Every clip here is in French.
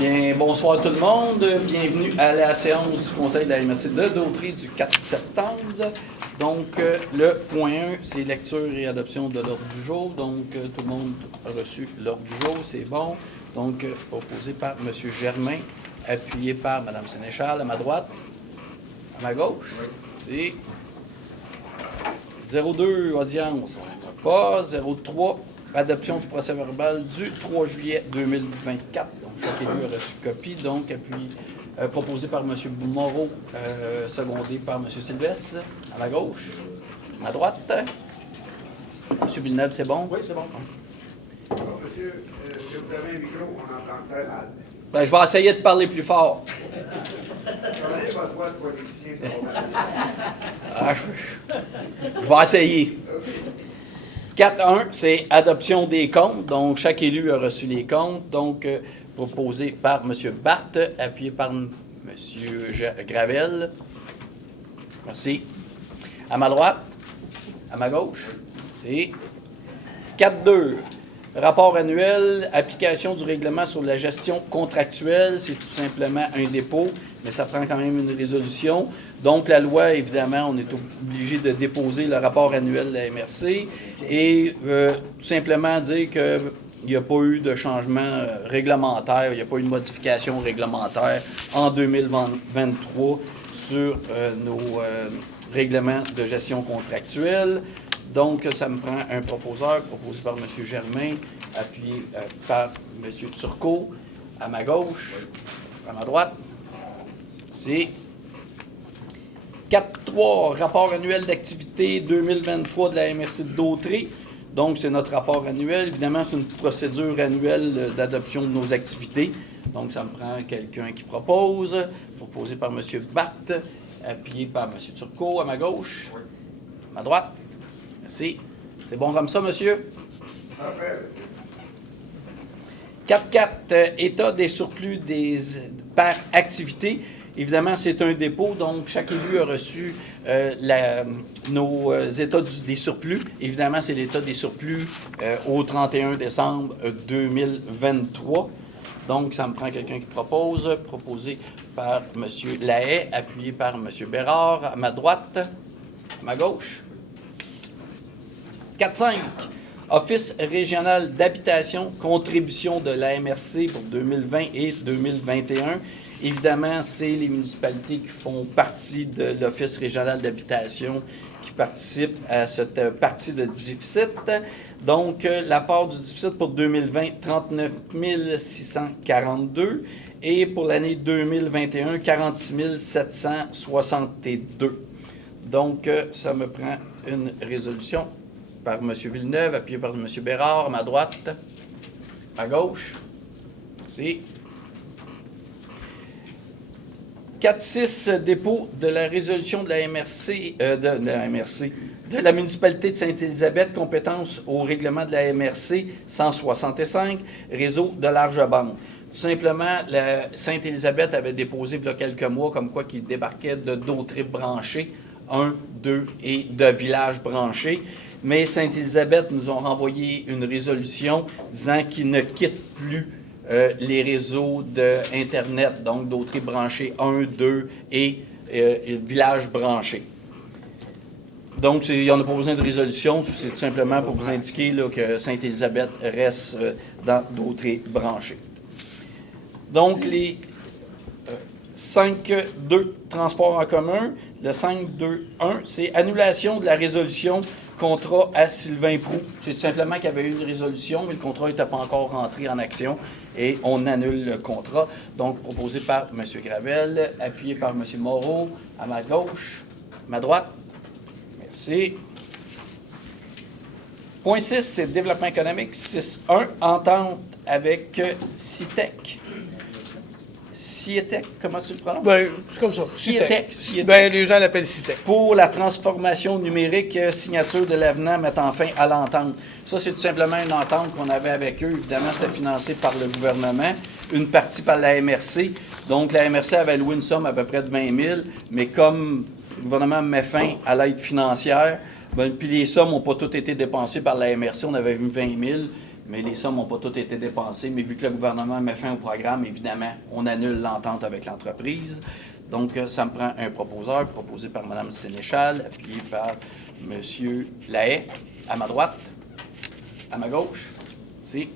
Bien, bonsoir tout le monde. Bienvenue à la séance du Conseil de la MRC de Dautrey du 4 septembre. Donc, le point 1, c'est lecture et adoption de l'ordre du jour. Donc, tout le monde a reçu l'ordre du jour, c'est bon. Donc, proposé par M. Germain, appuyé par Mme Sénéchal à ma droite. À ma gauche, c'est 02, audience, on n'a pas. 03, adoption du procès-verbal du 3 juillet 2024. Donc, chaque élu a reçu copie. Donc, proposé par M. Moreau, secondé par M. Sylvestre, à ma gauche. À ma droite. M. Villeneuve, c'est bon? Oui, c'est bon. Monsieur, si vous avez un micro, on entend très mal. Ben, je vais essayer de parler plus fort. Prenez votre voix de politicien, ça va bien. Ah, je vais essayer. 4.1, c'est adoption des comptes. Donc, chaque élu a reçu les comptes. Donc, proposé par M. Barthes, appuyé par M. Gravel. Merci. À ma droite. À ma gauche. C'est 4.2. Rapport annuel, application du règlement sur la gestion contractuelle. C'est tout simplement un dépôt, mais ça prend quand même une résolution. Donc, la loi, évidemment, on est obligé de déposer le rapport annuel de la MRC et tout simplement dire qu'il n'y a pas eu de changement réglementaire, il n'y a pas eu de modification réglementaire en 2023 sur nos règlements de gestion contractuelle. Donc, ça me prend un proposeur, proposé par M. Germain, appuyé par M. Turcot, à ma gauche, à ma droite. C'est 4.3, rapport annuel d'activité 2023 de la MRC de Dautrey. Donc, c'est notre rapport annuel. Évidemment, c'est une procédure annuelle d'adoption de nos activités. Donc, ça me prend quelqu'un qui propose, proposé par M. Barthes, appuyé par M. Turcot, à ma gauche, à ma droite. Merci. C'est bon comme ça, monsieur? Parfait. 4.4, état des surplus par activité. Évidemment, c'est un dépôt, donc chaque élu a reçu nos états des surplus. Évidemment, c'est l'état des surplus au 31 décembre 2023. Donc, ça me prend quelqu'un qui propose, proposé par M. Lahaye, appuyé par M. Bérard, à ma droite, à ma gauche. 4.5, Office régional d'habitation, contribution de la MRC pour 2020 et 2021. Évidemment, c'est les municipalités qui font partie de l'Office régional d'habitation qui participent à cette partie de déficit. Donc, la part du déficit pour 2020, 39 642 et pour l'année 2021, 46 762. Donc, ça me prend une résolution par M. Villeneuve, appuyé par M. Bérard, à ma droite, à gauche. Merci. 4.6, dépôt de la résolution de la MRC, de la municipalité de Sainte-Élisabeth, compétence au règlement de la MRC 165, réseau de large bande. Tout simplement, Sainte-Élisabeth avait déposé il y a quelques mois comme quoi qu'il débarquait de Dautrey branchés, 1, 2 et de villages branchés. Mais Sainte-Élisabeth nous ont renvoyé une résolution disant qu'ils ne quittent plus les réseaux d'Internet, donc Dautrey branchés 1, 2 et villages branchés. Donc, il n'y en a pas besoin de résolution, c'est tout simplement pour vous indiquer là, que Sainte-Élisabeth reste dans Dautrey branchés. Donc, les 5.2, transport en commun. Le 5.2.1, c'est annulation de la résolution contrat à Sylvain Proulx. C'est tout simplement qu'il y avait eu une résolution, mais le contrat n'était pas encore rentré en action et on annule le contrat. Donc, proposé par M. Gravel, appuyé par M. Moreau, à ma gauche, à ma droite. Merci. Point 6, c'est le développement économique. 6.1, entente avec CITEC. CITEC, comment tu le prononces? Ben, c'est comme ça. CITEC. Ben, les gens l'appellent CITEC. Pour la transformation numérique, signature de l'avenant mettant fin à l'entente. Ça, c'est tout simplement une entente qu'on avait avec eux. Évidemment, c'était financé par le gouvernement, une partie par la MRC. Donc, la MRC avait loué une somme à peu près de 20 000, mais comme le gouvernement met fin à l'aide financière, puis les sommes n'ont pas toutes été dépensées par la MRC, on avait eu 20 000, mais les sommes n'ont pas toutes été dépensées. Mais vu que le gouvernement met fin au programme, évidemment, on annule l'entente avec l'entreprise. Donc, ça me prend un proposeur, proposé par Mme Sénéchal, appuyé par M. Lahaye. À ma droite, à ma gauche, c'est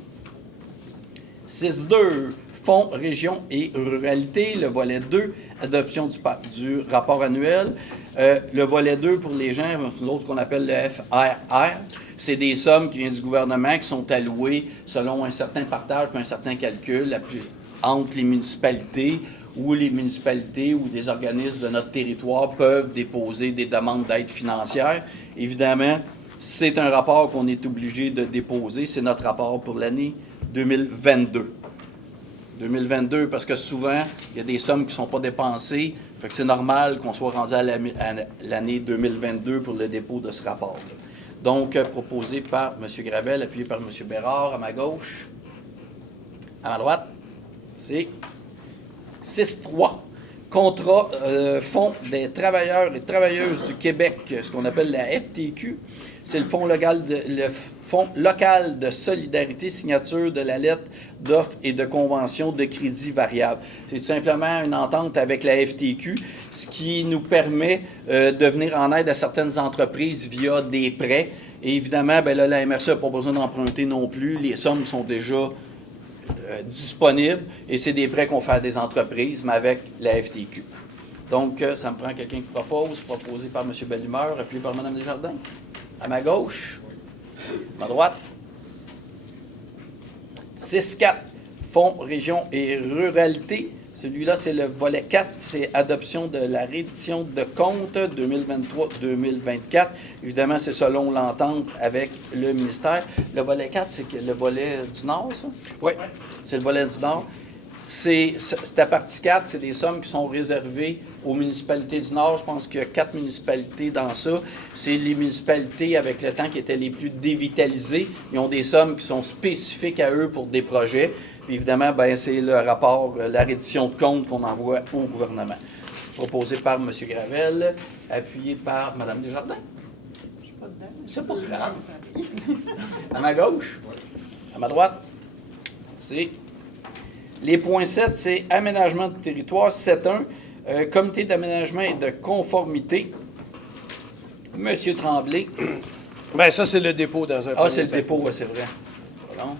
6.2, Fonds, région et ruralité. Le volet 2, adoption du rapport annuel. Le volet 2, pour les gens, l'autre qu'on appelle le FRR, c'est des sommes qui viennent du gouvernement qui sont allouées selon un certain partage et un certain calcul entre les municipalités ou des organismes de notre territoire peuvent déposer des demandes d'aide financière. Évidemment, c'est un rapport qu'on est obligé de déposer. C'est notre rapport pour l'année 2022. 2022, parce que souvent, il y a des sommes qui ne sont pas dépensées. Fait que c'est normal qu'on soit rendu à l'année 2022 pour le dépôt de ce rapport-là. Donc, proposé par M. Gravel, appuyé par M. Bérard, à ma gauche. À ma droite, c'est 6.3. Contrat Fonds des travailleurs et travailleuses du Québec, ce qu'on appelle la FTQ. C'est le Fonds local de solidarité, signature de la lettre d'offre et de convention de crédit variable. C'est tout simplement une entente avec la FTQ, ce qui nous permet de venir en aide à certaines entreprises via des prêts. Et évidemment, bien là, la MRC n'a pas besoin d'emprunter non plus. Les sommes sont déjà disponibles et c'est des prêts qu'on fait à des entreprises, mais avec la FTQ. Donc, ça me prend quelqu'un qui propose, proposé par M. Bellumeur, appuyé par Mme Desjardins. À ma gauche, à ma droite, 6.4, Fonds, région et ruralité. Celui-là, c'est le volet 4, c'est adoption de la reddition de comptes 2023-2024. Évidemment, c'est selon l'entente avec le ministère. Le volet 4, c'est le volet du Nord, ça? Oui. C'est le volet du Nord. C'est à partie 4, c'est des sommes qui sont réservées aux municipalités du Nord. Je pense qu'il y a 4 municipalités dans ça. C'est les municipalités, avec le temps, qui étaient les plus dévitalisées. Ils ont des sommes qui sont spécifiques à eux pour des projets. Puis évidemment, ben, c'est le rapport, la reddition de comptes qu'on envoie au gouvernement. Proposé par M. Gravel, appuyé par Mme Desjardins. Je suis pas dedans. C'est pas grave. À ma gauche, à ma droite, c'est... Les points 7, c'est aménagement de territoire. 7.1, comité d'aménagement et de conformité. Monsieur Tremblay. Bien, ça, c'est le dépôt dans un Ah, c'est le dépôt, ouais, c'est vrai. Donc,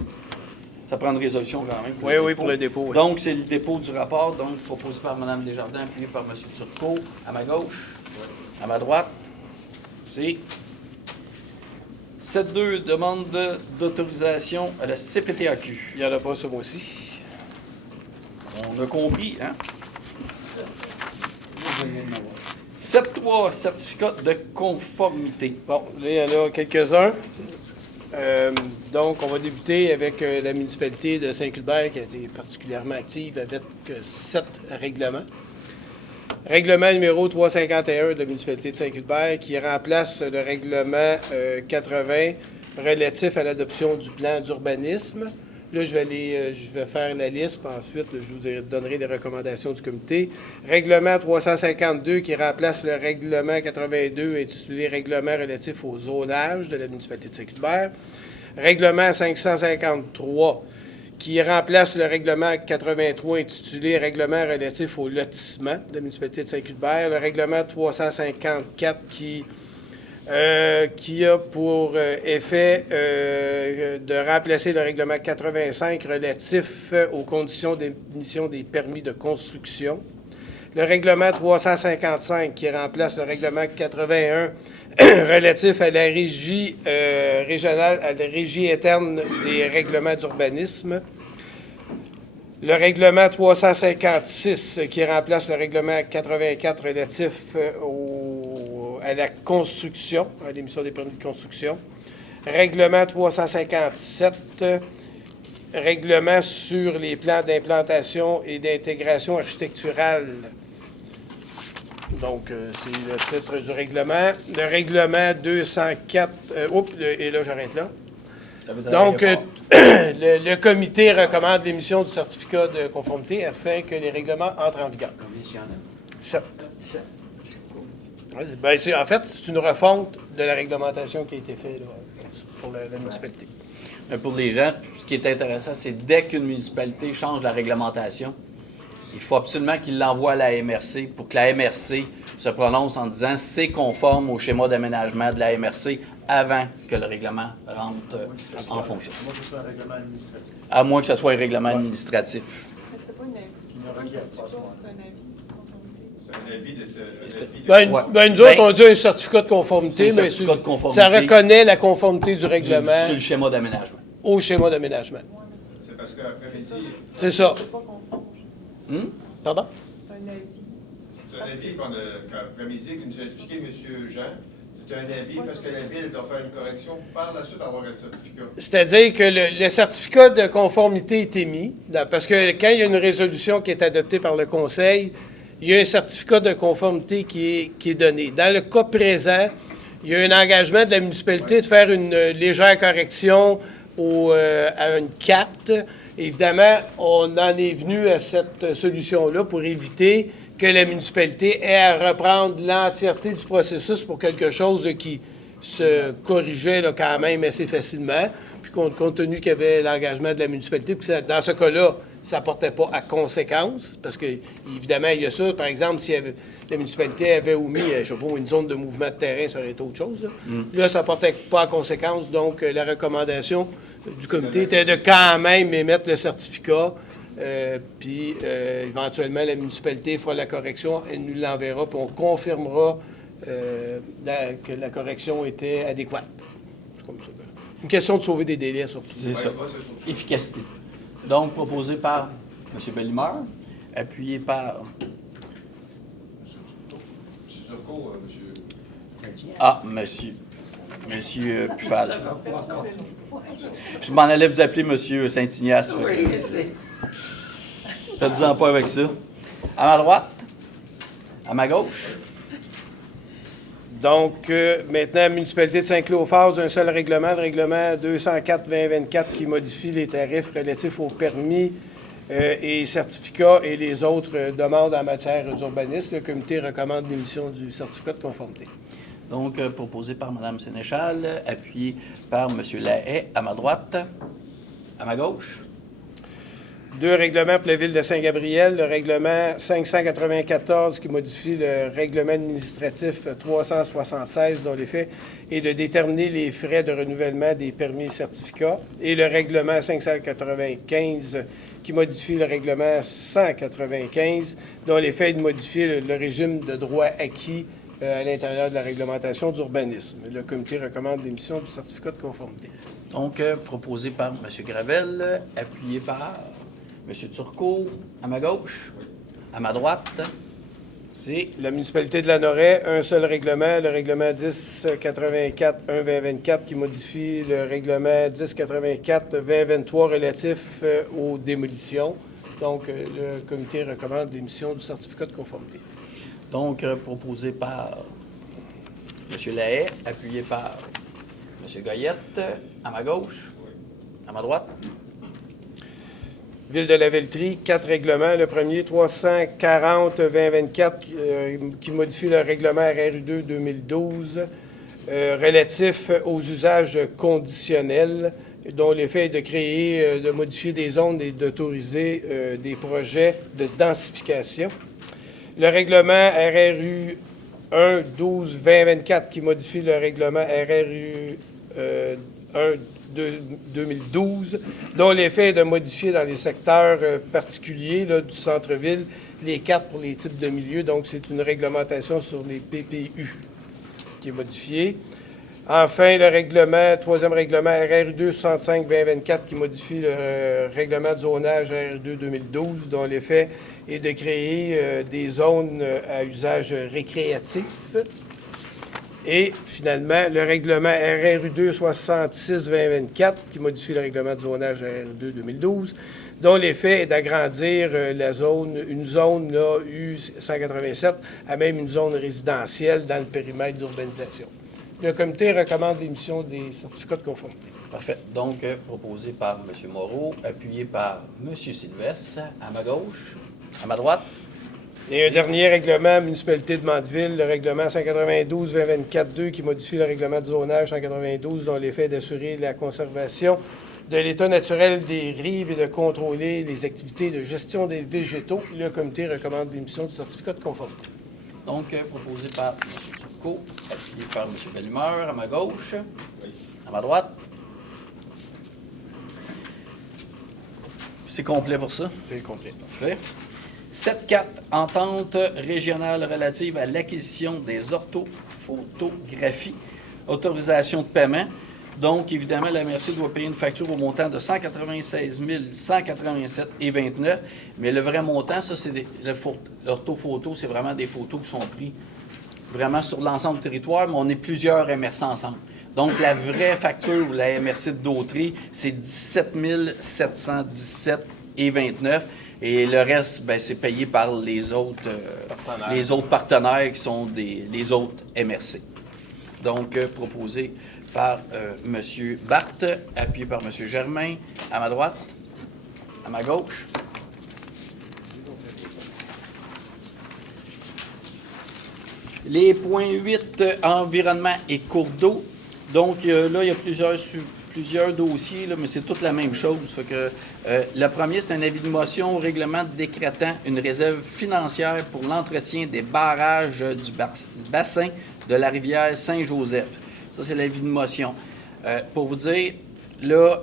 ça prend une résolution quand même. Oui, pour le dépôt. Oui. Donc, c'est le dépôt du rapport, donc proposé par Mme Desjardins, appuyé par M. Turcot. À ma gauche, à ma droite, c'est 7.2, demande d'autorisation à la CPTAQ. Il n'y en a pas ce mois-ci. On a compris, hein? 7.3, certificat de conformité. Bon, là, il y en a quelques-uns. Donc, on va débuter avec la municipalité de Saint-Cuthbert qui a été particulièrement active avec 7 règlements. Règlement numéro 351 de la municipalité de Saint-Cuthbert qui remplace le règlement 80 relatif à l'adoption du plan d'urbanisme. Là, je vais faire la liste, puis ensuite, je vous donnerai les recommandations du comité. Règlement 352 qui remplace le règlement 82 intitulé Règlement relatif au zonage de la municipalité de Saint-Cuthbert. Règlement 553 qui remplace le règlement 83 intitulé Règlement relatif au lotissement de la municipalité de Saint-Cuthbert. Le règlement 354 qui a pour effet de remplacer le règlement 85 relatif aux conditions d'émission des permis de construction. Le règlement 355 qui remplace le règlement 81 relatif à la régie régionale, à la régie interne des règlements d'urbanisme. Le règlement 356 qui remplace le règlement 84 relatif à la construction, à l'émission des permis de construction. Règlement 357, règlement sur les plans d'implantation et d'intégration architecturale. Donc, c'est le titre du règlement. Le règlement 204, et là, j'arrête là. Donc, le comité recommande l'émission du certificat de conformité afin que les règlements entrent en vigueur. Combien il y en a? 7. 7. Ouais, ben, en fait, c'est une refonte de la réglementation qui a été faite là, pour la municipalité. Mais pour les gens, ce qui est intéressant, c'est dès qu'une municipalité change la réglementation, il faut absolument qu'il l'envoie à la MRC pour que la MRC se prononce en disant c'est conforme au schéma d'aménagement de la MRC avant que le règlement rentre en fonction. À moins que ce soit un règlement administratif. Mais c'était pas une avis. C'est un avis de Nous autres, on dit un certificat de conformité, C'est un mais certificat de conformité. ça reconnaît la conformité du règlement Sur le schéma d'aménagement. au schéma d'aménagement. C'est parce qu'après-midi, C'est ça. C'est pas conforme. Pardon? C'est un avis. c'est un avis qu'après-midi, que nous a expliqué M. Jean. C'est un avis parce que la Ville doit faire une correction par la suite avoir un certificat. C'est-à-dire que le certificat de conformité est émis, parce que quand il y a une résolution qui est adoptée par le Conseil, il y a un certificat de conformité qui est donné. Dans le cas présent, il y a un engagement de la municipalité de faire une légère correction à une carte. Évidemment, on en est venu à cette solution-là pour éviter que la municipalité ait à reprendre l'entièreté du processus pour quelque chose qui se corrigeait là, quand même assez facilement, puis compte tenu qu'il y avait l'engagement de la municipalité, puis dans ce cas-là, ça ne portait pas à conséquence, parce que évidemment, il y a ça. Par exemple, si la municipalité avait omis, je sais pas, une zone de mouvement de terrain, ça aurait été autre chose. Là, ça ne portait pas à conséquence, donc la recommandation du comité était de quand même émettre le certificat. Puis éventuellement, la municipalité fera la correction, elle nous l'enverra, puis on confirmera que la correction était adéquate. C'est comme ça. C'est une question de sauver des délais, surtout. C'est ça. Efficacité. Donc, proposé par M. Bellimeur, appuyé par... Ah, Monsieur Pufal. Je m'en allais vous appeler Monsieur Saint-Ignace. Faites-vous-en pas avec ça. À ma droite, à ma gauche. Donc, maintenant, la municipalité de Saint-Cloud-Phase, un seul règlement, le règlement 204-2024 qui modifie les tarifs relatifs aux permis et certificats et les autres demandes en matière d'urbanisme. Le comité recommande l'émission du certificat de conformité. Donc, proposé par Mme Sénéchal, appuyé par M. Lahaye, à ma droite, à ma gauche. Deux règlements pour la ville de Saint-Gabriel. Le règlement 594 qui modifie le règlement administratif 376 dont l'effet est de déterminer les frais de renouvellement des permis et certificats. Et le règlement 595 qui modifie le règlement 195 dont l'effet est de modifier le régime de droit acquis à l'intérieur de la réglementation d'urbanisme. Le comité recommande l'émission du certificat de conformité. Donc, proposé par M. Gravel, appuyé par M. Turcot, à ma gauche, à ma droite, c'est La municipalité de Lanoraie, un seul règlement, le règlement 1084-1-2024 qui modifie le règlement 1084-2023 relatif aux démolitions. Donc, le comité recommande l'émission du certificat de conformité. donc proposé par M. Lahaye, appuyé par M. Goyette, à ma gauche, à ma droite. Ville de la Velletrie, 4 règlements. Le premier, 340-2024, qui modifie le règlement RRU2 2012 relatif aux usages conditionnels, dont l'effet est de créer, de modifier des zones et d'autoriser des projets de densification. Le règlement RRU 1 12-2024 qui modifie le règlement RRU 1 2012, dont l'effet est de modifier dans les secteurs particuliers là, du centre-ville les cartes pour les types de milieux. Donc, c'est une réglementation sur les PPU qui est modifiée. Enfin, le troisième règlement RRU2 65-2024 qui modifie le règlement de zonage RRU2 2012, dont l'effet est de créer des zones à usage récréatif. Et finalement, le règlement RRU2 66-2024 qui modifie le règlement de zonage RRU2 2012, dont l'effet est d'agrandir une zone là, U187 à même une zone résidentielle dans le périmètre d'urbanisation. Le comité recommande l'émission des certificats de conformité. Parfait. Donc, proposé par M. Moreau, appuyé par M. Sylvestre, à ma gauche, à ma droite. Et un dernier règlement, municipalité de Mandeville, le règlement 192-2024-2 qui modifie le règlement de zonage 192 dont l'effet est d'assurer la conservation de l'état naturel des rives et de contrôler les activités de gestion des végétaux. Le comité recommande l'émission du certificat de conformité. Donc, proposé par M. Turcot, appuyé par M. Bellemeur, à ma gauche, à ma droite. C'est complet pour ça? C'est complet. Parfait. 7.4, entente régionale relative à l'acquisition des orthophotographies, autorisation de paiement. Donc, évidemment, la MRC doit payer une facture au montant de 196 187,29 $. Mais le vrai montant, ça, c'est l'orthophoto, c'est vraiment des photos qui sont prises vraiment sur l'ensemble du territoire, mais on est plusieurs MRC ensemble. Donc, la vraie facture, la MRC de Dautry, c'est 17 717,29 $. Et le reste, ben, c'est payé par les autres partenaires qui sont les autres MRC. Donc, proposé par M. Barthe, appuyé par M. Germain, à ma droite, à ma gauche. Les points 8, environnement et cours d'eau. Donc, là, il y a plusieurs dossiers, là, mais c'est toute la même chose. Fait que, le premier, c'est un avis de motion au règlement décrétant une réserve financière pour l'entretien des barrages du bassin de la rivière Saint-Joseph. Ça, c'est l'avis de motion. Pour vous dire, là,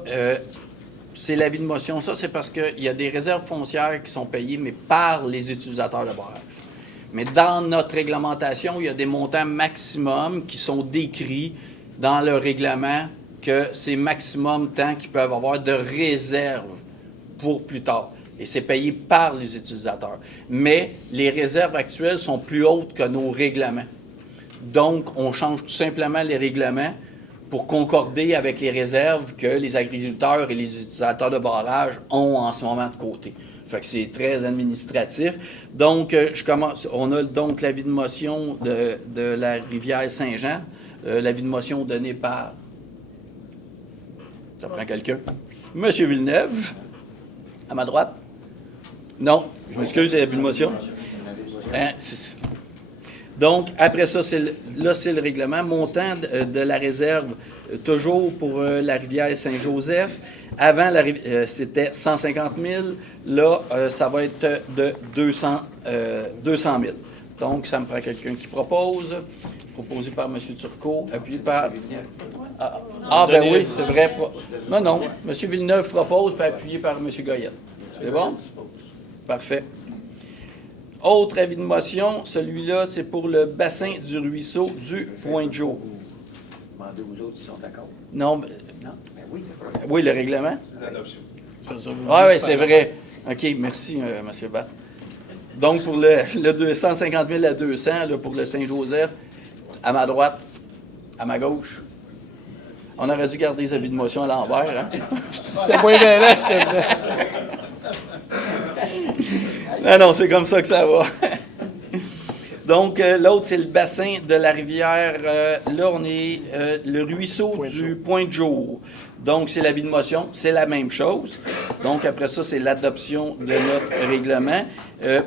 c'est l'avis de motion. Ça, c'est parce qu'il y a des réserves foncières qui sont payées, mais par les utilisateurs de barrage. Mais dans notre réglementation, il y a des montants maximums qui sont décrits dans le règlement que c'est maximum temps qu'ils peuvent avoir de réserve pour plus tard. Et c'est payé par les utilisateurs. Mais les réserves actuelles sont plus hautes que nos règlements. Donc, on change tout simplement les règlements pour concorder avec les réserves que les agriculteurs et les utilisateurs de barrage ont en ce moment de côté. Fait que c'est très administratif. Donc, on a donc l'avis de motion de la rivière Saint-Jean. L'avis de motion donné par... Ça prend quelqu'un. Monsieur Villeneuve, à ma droite. Non, je m'excuse, c'est l'avis de motion. Hein? Donc, après ça, c'est le règlement. Montant de la réserve, toujours pour la rivière Saint-Joseph. Avant, c'était 150 000. Là, ça va être de 200 000. Donc, ça me prend quelqu'un qui propose. Proposé par M. Turcot, appuyé par... Ben oui, c'est vrai. Non. M. Villeneuve propose, puis appuyé par M. Goyette. C'est bon? Parfait. Autre avis de motion, celui-là, c'est pour le bassin du ruisseau du Pointe-Jour. Demandez aux autres s'ils sont d'accord. Non, Non? Ben oui, d'accord. oui, le règlement? L'adoption. Ah oui, c'est vrai. OK, merci, M. Barthe. Donc, pour le 250 000 à 200, là, pour le Saint-Joseph, à ma droite, à ma gauche. On aurait dû garder les avis de motion à l'envers, hein? C'était moins bien c'était vrai. Non, c'est comme ça que ça va. Donc, l'autre, c'est le bassin de la rivière. Là, on est le ruisseau du Pointe-Jour. Donc, c'est l'avis de motion. C'est la même chose. Donc, après ça, c'est l'adoption de notre règlement.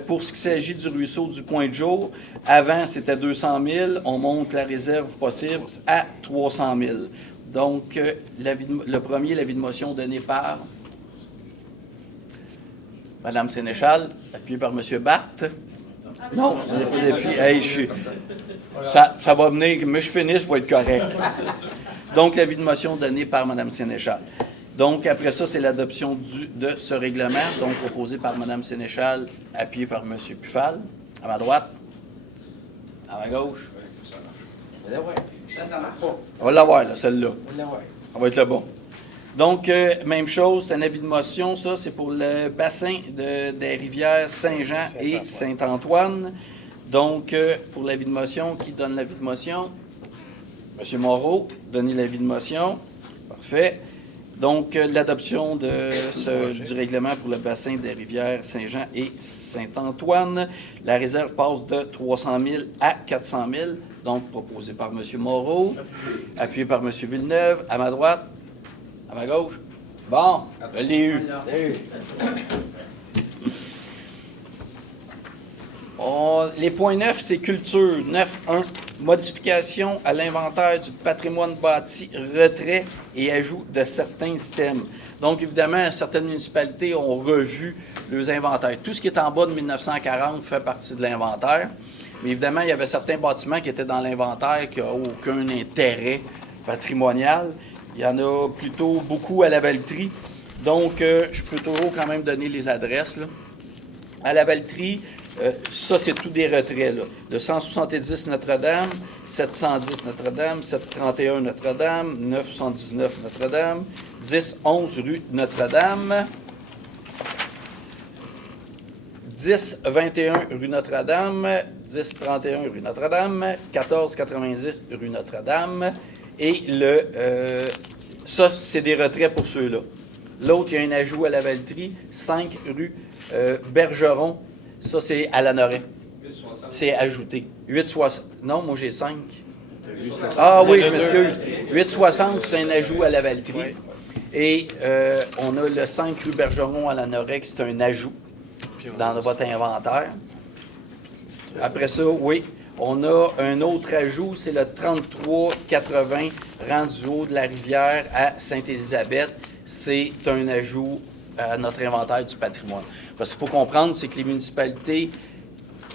Pour ce qui s'agit du ruisseau du Pointe-Jour, avant, c'était 200 000. On monte la réserve possible à 300 000. Donc, le premier, l'avis de motion donné par Mme Sénéchal, appuyé par M. Barthe. Non, je n'ai pas d'appui. Hey, ça va venir, mais je finis, je vais être correct. Donc, l'avis de motion donné par Mme Sénéchal. Donc, après ça, c'est l'adoption de ce règlement, donc proposé par Mme Sénéchal, appuyé par M. Pufal, à ma droite, à ma gauche. Ça marche pas. On va l'avoir, là, celle-là. On va l'avoir. Ça va être le bon. Donc, même chose, c'est un avis de motion, ça, c'est pour le bassin des rivières Saint-Jean et Saint-Antoine. Donc, pour l'avis de motion, qui donne l'avis de motion? M. Moreau, donnez l'avis de motion. Parfait. Donc, l'adoption du règlement pour le bassin des rivières Saint-Jean et Saint-Antoine. La réserve passe de 300 000 à 400 000. Donc, proposé par M. Moreau, appuyé par M. Villeneuve, à ma droite. À ma gauche? Bon, je l'ai eu. Les points 9, c'est culture. 9.1, modification à l'inventaire du patrimoine bâti, retrait et ajout de certains items. Donc, évidemment, certaines municipalités ont revu leurs inventaires. Tout ce qui est en bas de 1940 fait partie de l'inventaire. Mais évidemment, il y avait certains bâtiments qui étaient dans l'inventaire qui n'ont aucun intérêt patrimonial. Il y en a plutôt beaucoup à la Valtrie. Donc, je peux toujours quand même donner les adresses, là. À la Valtrie, ça, c'est tout des retraits, là. Le 170 Notre-Dame, 710 Notre-Dame, 731 Notre-Dame, 979 Notre-Dame, 1011 rue Notre-Dame, 1021 rue Notre-Dame, 1031 rue Notre-Dame, 1490 rue Notre-Dame. Et ça, c'est des retraits pour ceux-là. L'autre, il y a un ajout à la Valtrie, 5 rue Bergeron. Ça, c'est à la Noret. C'est ajouté. 860. Non, moi, j'ai 5. Ah oui, je m'excuse. 860, c'est un ajout à la Valtrie. Et on a le 5 rue Bergeron à la Noret, c'est un ajout dans votre inventaire. Après ça, oui, on a un autre ajout, c'est le 3380 rang du haut de la rivière à Sainte-Élisabeth. C'est un ajout à notre inventaire du patrimoine. Parce qu'il faut comprendre, c'est que les municipalités,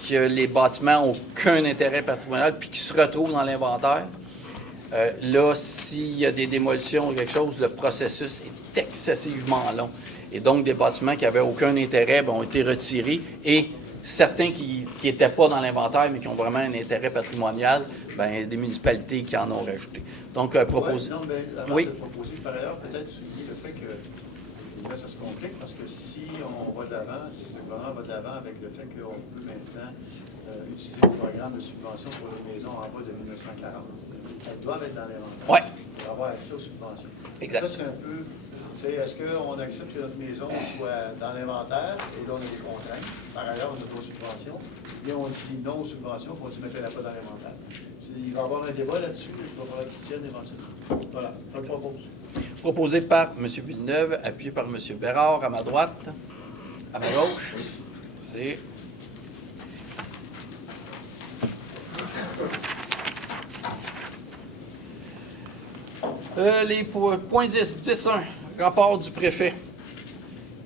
que les bâtiments n'ont aucun intérêt patrimonial, puis qui se retrouvent dans l'inventaire, là, s'il y a des démolitions ou quelque chose, le processus est excessivement long. Et donc, des bâtiments qui n'avaient aucun intérêt ont été retirés et certains qui n'étaient pas dans l'inventaire, mais qui ont vraiment un intérêt patrimonial, des municipalités qui en ont rajouté. Donc, proposer. Ouais, non, mais avant Oui. de proposer, par ailleurs, peut-être souligner le fait que là, ça se complique parce que si on va de l'avant, si le gouvernement va de l'avant avec le fait qu'on peut maintenant utiliser le programme de subvention pour les maisons en bas de 1940, elles doivent être dans l'inventaire Ouais. pour avoir accès aux subventions. Exact. Ça, c'est un peu, est-ce qu'on accepte que notre maison soit dans l'inventaire et là, on a des contraintes. Par ailleurs, on a nos subventions. Et on dit non aux subventions, pour dire, mettez-la pas dans l'inventaire. Il va y avoir un débat là-dessus, il va falloir qu'ils tiennent éventuellement. Voilà, je le propose. Proposé par M. Villeneuve, appuyé par M. Bérard, à ma droite. À ma gauche, c'est... les points 10, 10-1, rapport du préfet.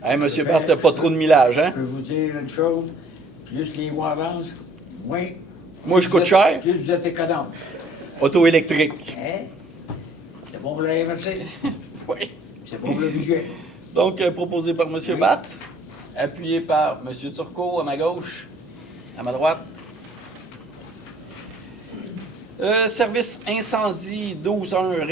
Hey, M. Barthes, t'as pas trop de millage, hein? Je peux vous dire une chose, plus les mois avancent, moins... Moi, je coûte cher. Plus vous êtes économe. Auto électrique. Hein? C'est bon pour la MRC, Oui. c'est bon pour le budget. Donc, proposé par M. Barthes, appuyé par M. Turcot, à ma gauche, à ma droite. Service incendie 12.1,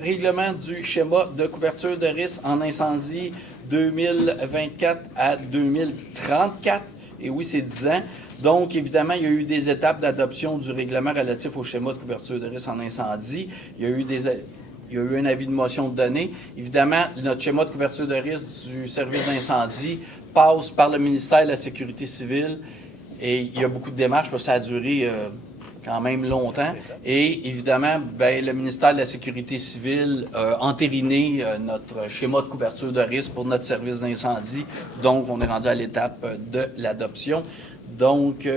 règlement du schéma de couverture de risque en incendie 2024 à 2034. Et oui, c'est 10 ans. Donc, évidemment, il y a eu des étapes d'adoption du règlement relatif au schéma de couverture de risque en incendie. Il y a eu un avis de motion de données. Évidemment, notre schéma de couverture de risque du service d'incendie passe par le ministère de la Sécurité civile et il y a beaucoup de démarches parce que ça a duré quand même longtemps. Et évidemment, le ministère de la Sécurité civile a entériné notre schéma de couverture de risque pour notre service d'incendie. Donc, on est rendu à l'étape de l'adoption. Donc,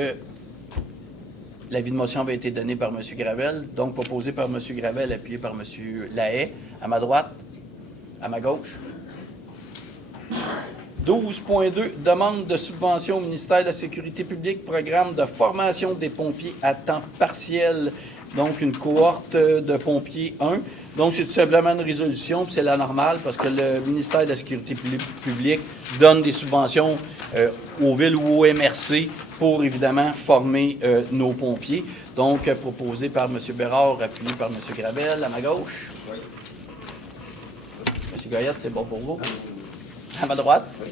l'avis de motion avait été donné par M. Gravel, donc proposé par M. Gravel, appuyé par M. Lahaye. À ma droite, à ma gauche. 12.2, demande de subvention au ministère de la Sécurité publique, programme de formation des pompiers à temps partiel. Donc, une cohorte de pompiers 1. Donc, c'est tout simplement une résolution, puis c'est la normale, parce que le ministère de la Sécurité publique donne des subventions aux villes ou au MRC pour, évidemment, former nos pompiers. Donc, proposé par M. Bérard, appuyé par M. Gravel, à ma gauche. Oui. M. Goyette, c'est bon pour vous? À ma droite? Oui.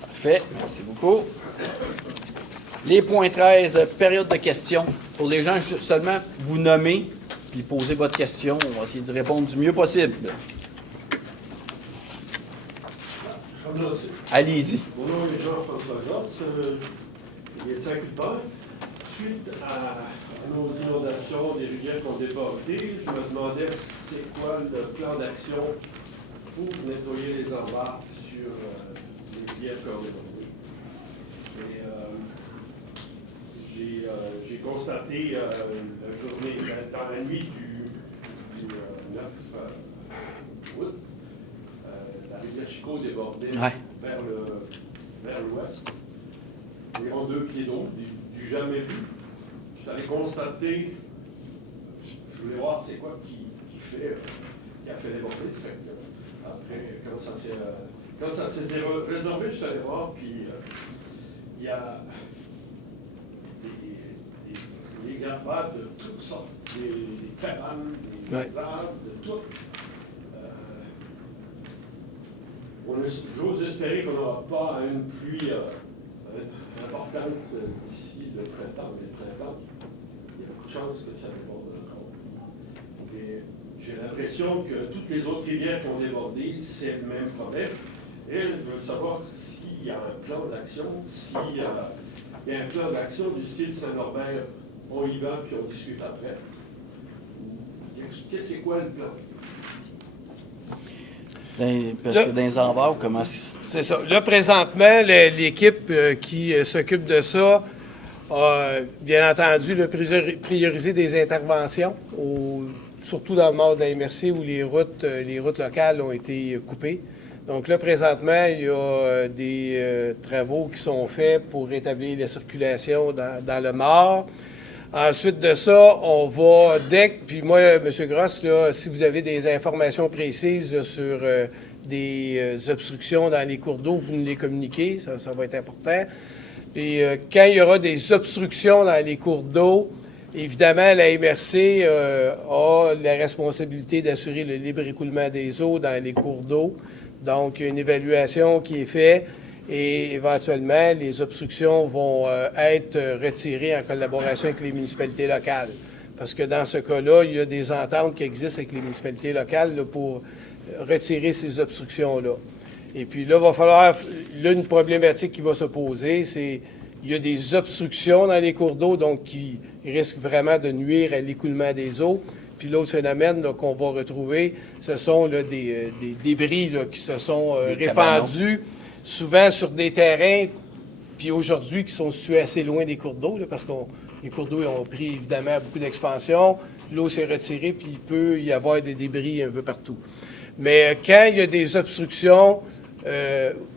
Parfait, merci beaucoup. Les points 13, période de questions. Pour les gens, seulement vous nommez, puis posez votre question. On va essayer de répondre du mieux possible. Allez-y. Mon nom est Jean-François Gosse, il est de Saint-Cuthbert. Suite à nos inondations, des rivières qui ont débordé, je me demandais c'est quoi le plan d'action pour nettoyer les embarques sur les rivières qui ont débordé. Et j'ai constaté la journée, dans la nuit du 9 août, la rivière Chicot débordait Ouais. vers l'ouest. Environ 2 pieds d'eau, du jamais vu. Je suis allé constater, je voulais voir c'est quoi qui a fait déborder. Fait que, après, quand ça s'est résorbé, je suis allé voir, puis il y a des garbades de toutes sortes, des cabanes, des arbres, de tout. J'ose espérer qu'on n'aura pas une pluie importante d'ici le printemps, mais le printemps, il y a beaucoup de chances que ça déborde encore. Et j'ai l'impression que toutes les autres rivières qui ont débordé, c'est le même problème. Et je veux savoir s'il y a un plan d'action, s'il y a un plan d'action du style Saint-Norbert, on y va puis on discute après. C'est quoi le plan? Parce que dans les embarques, comment... C'est ça. Là, présentement, l'équipe qui s'occupe de ça a, bien entendu, priorisé des interventions, surtout dans le nord de la MRC où les routes locales ont été coupées. Donc là, présentement, il y a des travaux qui sont faits pour rétablir la circulation dans le nord. Ensuite de ça, on va puis moi, M. Gross, là, si vous avez des informations précises là, sur des obstructions dans les cours d'eau, vous nous les communiquez, ça va être important. Puis quand il y aura des obstructions dans les cours d'eau, évidemment, la MRC a la responsabilité d'assurer le libre écoulement des eaux dans les cours d'eau. Donc, il y a une évaluation qui est faite. Et éventuellement, les obstructions vont être retirées en collaboration avec les municipalités locales. Parce que dans ce cas-là, il y a des ententes qui existent avec les municipalités locales là, pour retirer ces obstructions-là. Et puis là, il va falloir, une problématique qui va se poser, c'est il y a des obstructions dans les cours d'eau, donc qui risquent vraiment de nuire à l'écoulement des eaux. Puis l'autre phénomène qu'on va retrouver, ce sont là, des débris là, qui se sont répandus, souvent sur des terrains, puis aujourd'hui qui sont situés assez loin des cours d'eau, là, parce que les cours d'eau ont pris évidemment beaucoup d'expansion, l'eau s'est retirée, puis il peut y avoir des débris un peu partout. Mais quand il y a des obstructions,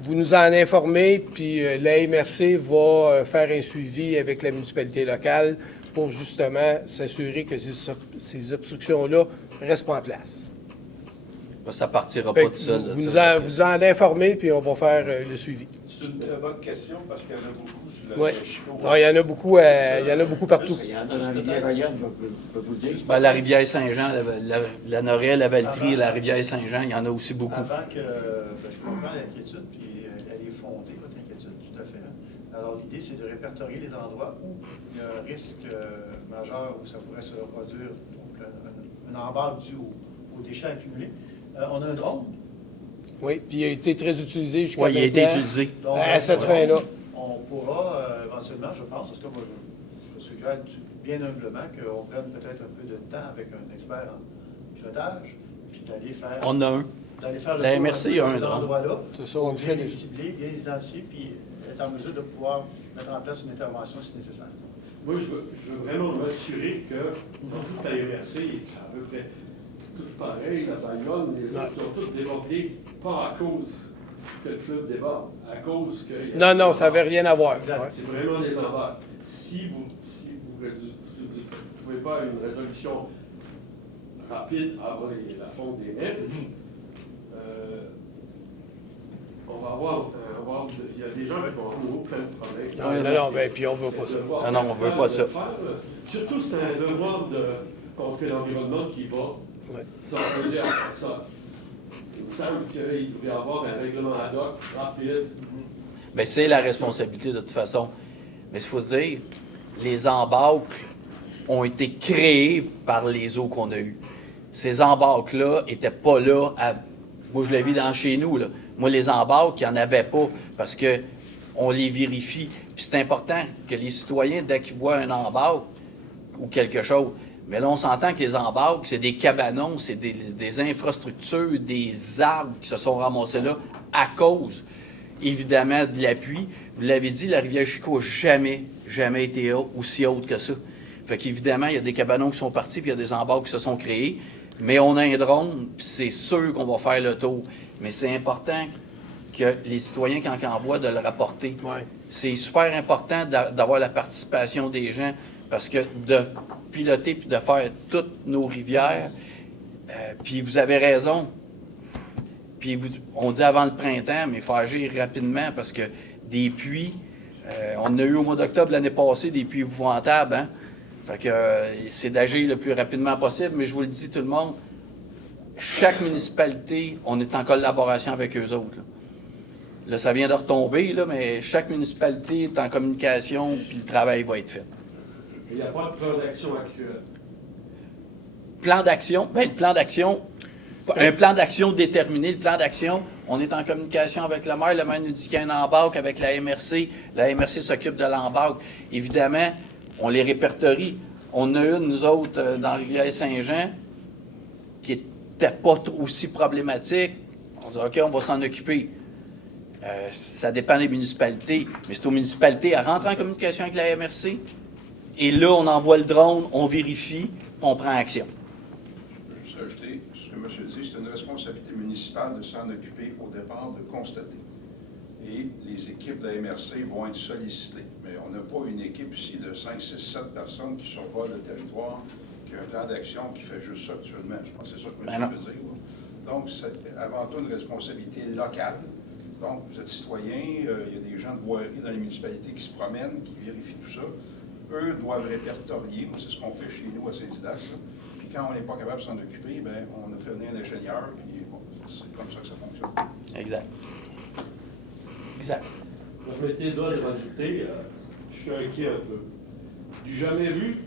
vous nous en informez, puis la MRC va faire un suivi avec la municipalité locale pour justement s'assurer que ces obstructions-là restent pas en place. Ça partira pas tout seul. Vous en informez, puis on va faire le suivi. C'est une très bonne question parce qu'il y en a beaucoup sur le Oui. Chico. Il y en a beaucoup partout. Il y en a dans la rivière Royale, je peux vous dire. Ben, la rivière Saint-Jean, la Norelle, la Valtrie, la rivière Saint-Jean, il y en a aussi beaucoup. Avant que je comprends l'inquiétude, puis elle est fondée, votre inquiétude, tout à fait. Alors, l'idée, c'est de répertorier les endroits où il y a un risque majeur, où ça pourrait se reproduire, donc un embarque dû aux déchets accumulés. On a un drone. Oui, puis il a été très utilisé jusqu'à Oui, il a été maintenant. utilisé. Donc, À cette fin-là. On pourra éventuellement, je pense, parce que moi, je suggère bien humblement qu'on prenne peut-être un peu de temps avec un expert en pilotage, puis d'aller faire... On a un. D'aller faire le La tour MRC un peu a un de ces drone. endroits-là, C'est ça, on pour le bien fait. les cibler, bien les identifier, puis être en mesure de pouvoir mettre en place une intervention si nécessaire. Moi, je veux vraiment m'assurer que dans toute la MRC, c'est à peu près tout pareil, la Bagnole, les autres ont toutes débordé, pas à cause que le fleuve déborde, à cause que... Non, ça n'avait rien à voir. Exact. Ouais. C'est vraiment des envers. Si vous ne trouvez pas une résolution rapide avant la fonte des neiges, on va avoir, il y a des gens qui vont avoir plein de problèmes. Non, ben, puis on ne veut pas ça. Ah non, on veut pas ça. Surtout, c'est un devoir de contrer l'environnement qui va s'opposer à ça. Il me semble qu'il devrait y avoir un règlement ad hoc rapide. Mais c'est la responsabilité de toute façon. Mais il faut se dire, les embarques ont été créés par les eaux qu'on a eues. Ces embarques-là n'étaient pas là. Moi, je l'ai vu dans chez nous. Là. Moi, les embarques, il n'y en avait pas parce qu'on les vérifie. Puis c'est important que les citoyens, dès qu'ils voient un embarque ou quelque chose, mais là, on s'entend que les embarques, c'est des cabanons, c'est des infrastructures, des arbres qui se sont ramassés là à cause. évidemment de l'appui. Vous l'avez dit, la rivière Chico n'a jamais été aussi haute que ça. Fait qu'évidemment, il y a des cabanons qui sont partis, puis il y a des embarques qui se sont créés. Mais on a un drone, puis c'est sûr qu'on va faire le tour. Mais c'est important que les citoyens, quand ils envoient, de le rapporter. Ouais. C'est super important d'avoir la participation des gens, parce que de piloter puis de faire toutes nos rivières, puis vous avez raison. Puis on dit avant le printemps, mais il faut agir rapidement parce que des puits, on en a eu au mois d'octobre l'année passée, des puits épouvantables, hein? Fait que c'est d'agir le plus rapidement possible, mais je vous le dis tout le monde, chaque municipalité, on est en collaboration avec eux autres. Là, ça vient de retomber, là, mais chaque municipalité est en communication, puis le travail va être fait. Il n'y a pas de plan d'action actuel. Plan d'action, bien, le plan d'action, un plan d'action déterminé, le plan d'action, on est en communication avec le maire nous dit qu'il y a un embarque avec la MRC s'occupe de l'embarque. Évidemment, on les répertorie. On a une, nous autres, dans Rivière-Saint-Jean, qui n'était pas aussi problématique. On dit, OK, on va s'en occuper. Ça dépend des municipalités, mais c'est aux municipalités à rentrer en communication avec la MRC. Et là, on envoie le drone, on vérifie, puis on prend action. Je peux juste ajouter ce que M. dit, c'est une responsabilité municipale de s'en occuper au départ, de constater. Et les équipes de la MRC vont être sollicitées. Mais on n'a pas une équipe ici de 5, 6, 7 personnes qui survolent le territoire, qui a un plan d'action qui fait juste ça actuellement. Je pense que c'est ça que M. veut dire. Là. Donc, c'est avant tout une responsabilité locale. Donc, vous êtes citoyen, il y a des gens de voirie dans les municipalités qui se promènent, qui vérifient tout ça. Eux doivent répertorier. C'est ce qu'on fait chez nous à Saint-Didac. Puis quand on n'est pas capable de s'en occuper, bien, on a fait venir un ingénieur, puis bon, c'est comme ça que ça fonctionne. Exact. Exact. Permettez-moi de rajouter, je suis inquiet un peu. Du jamais vu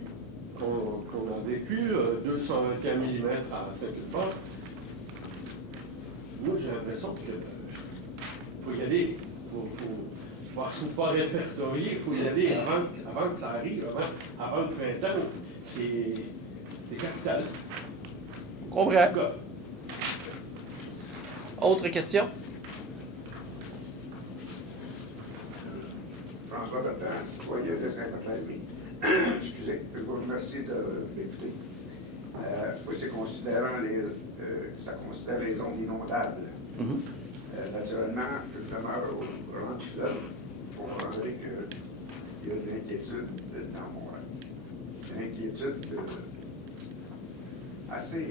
qu'on a vécu 221 mm à Saint-Hubert. Moi, j'ai l'impression que faut y aller. Faut pas répertorier, il faut y aller avant que ça arrive, avant le printemps. C'est capital. On comprend. Autre question? François Bertrand, citoyen de Saint-Barthélemy. Excusez, je vous remercie de l'écouter. Oui, c'est considérant ça considère les zones inondables. Naturellement, je demeure au rang du fleuve. Vous comprendrez qu'il y a de l'inquiétude dans mon rang. Une inquiétude assez,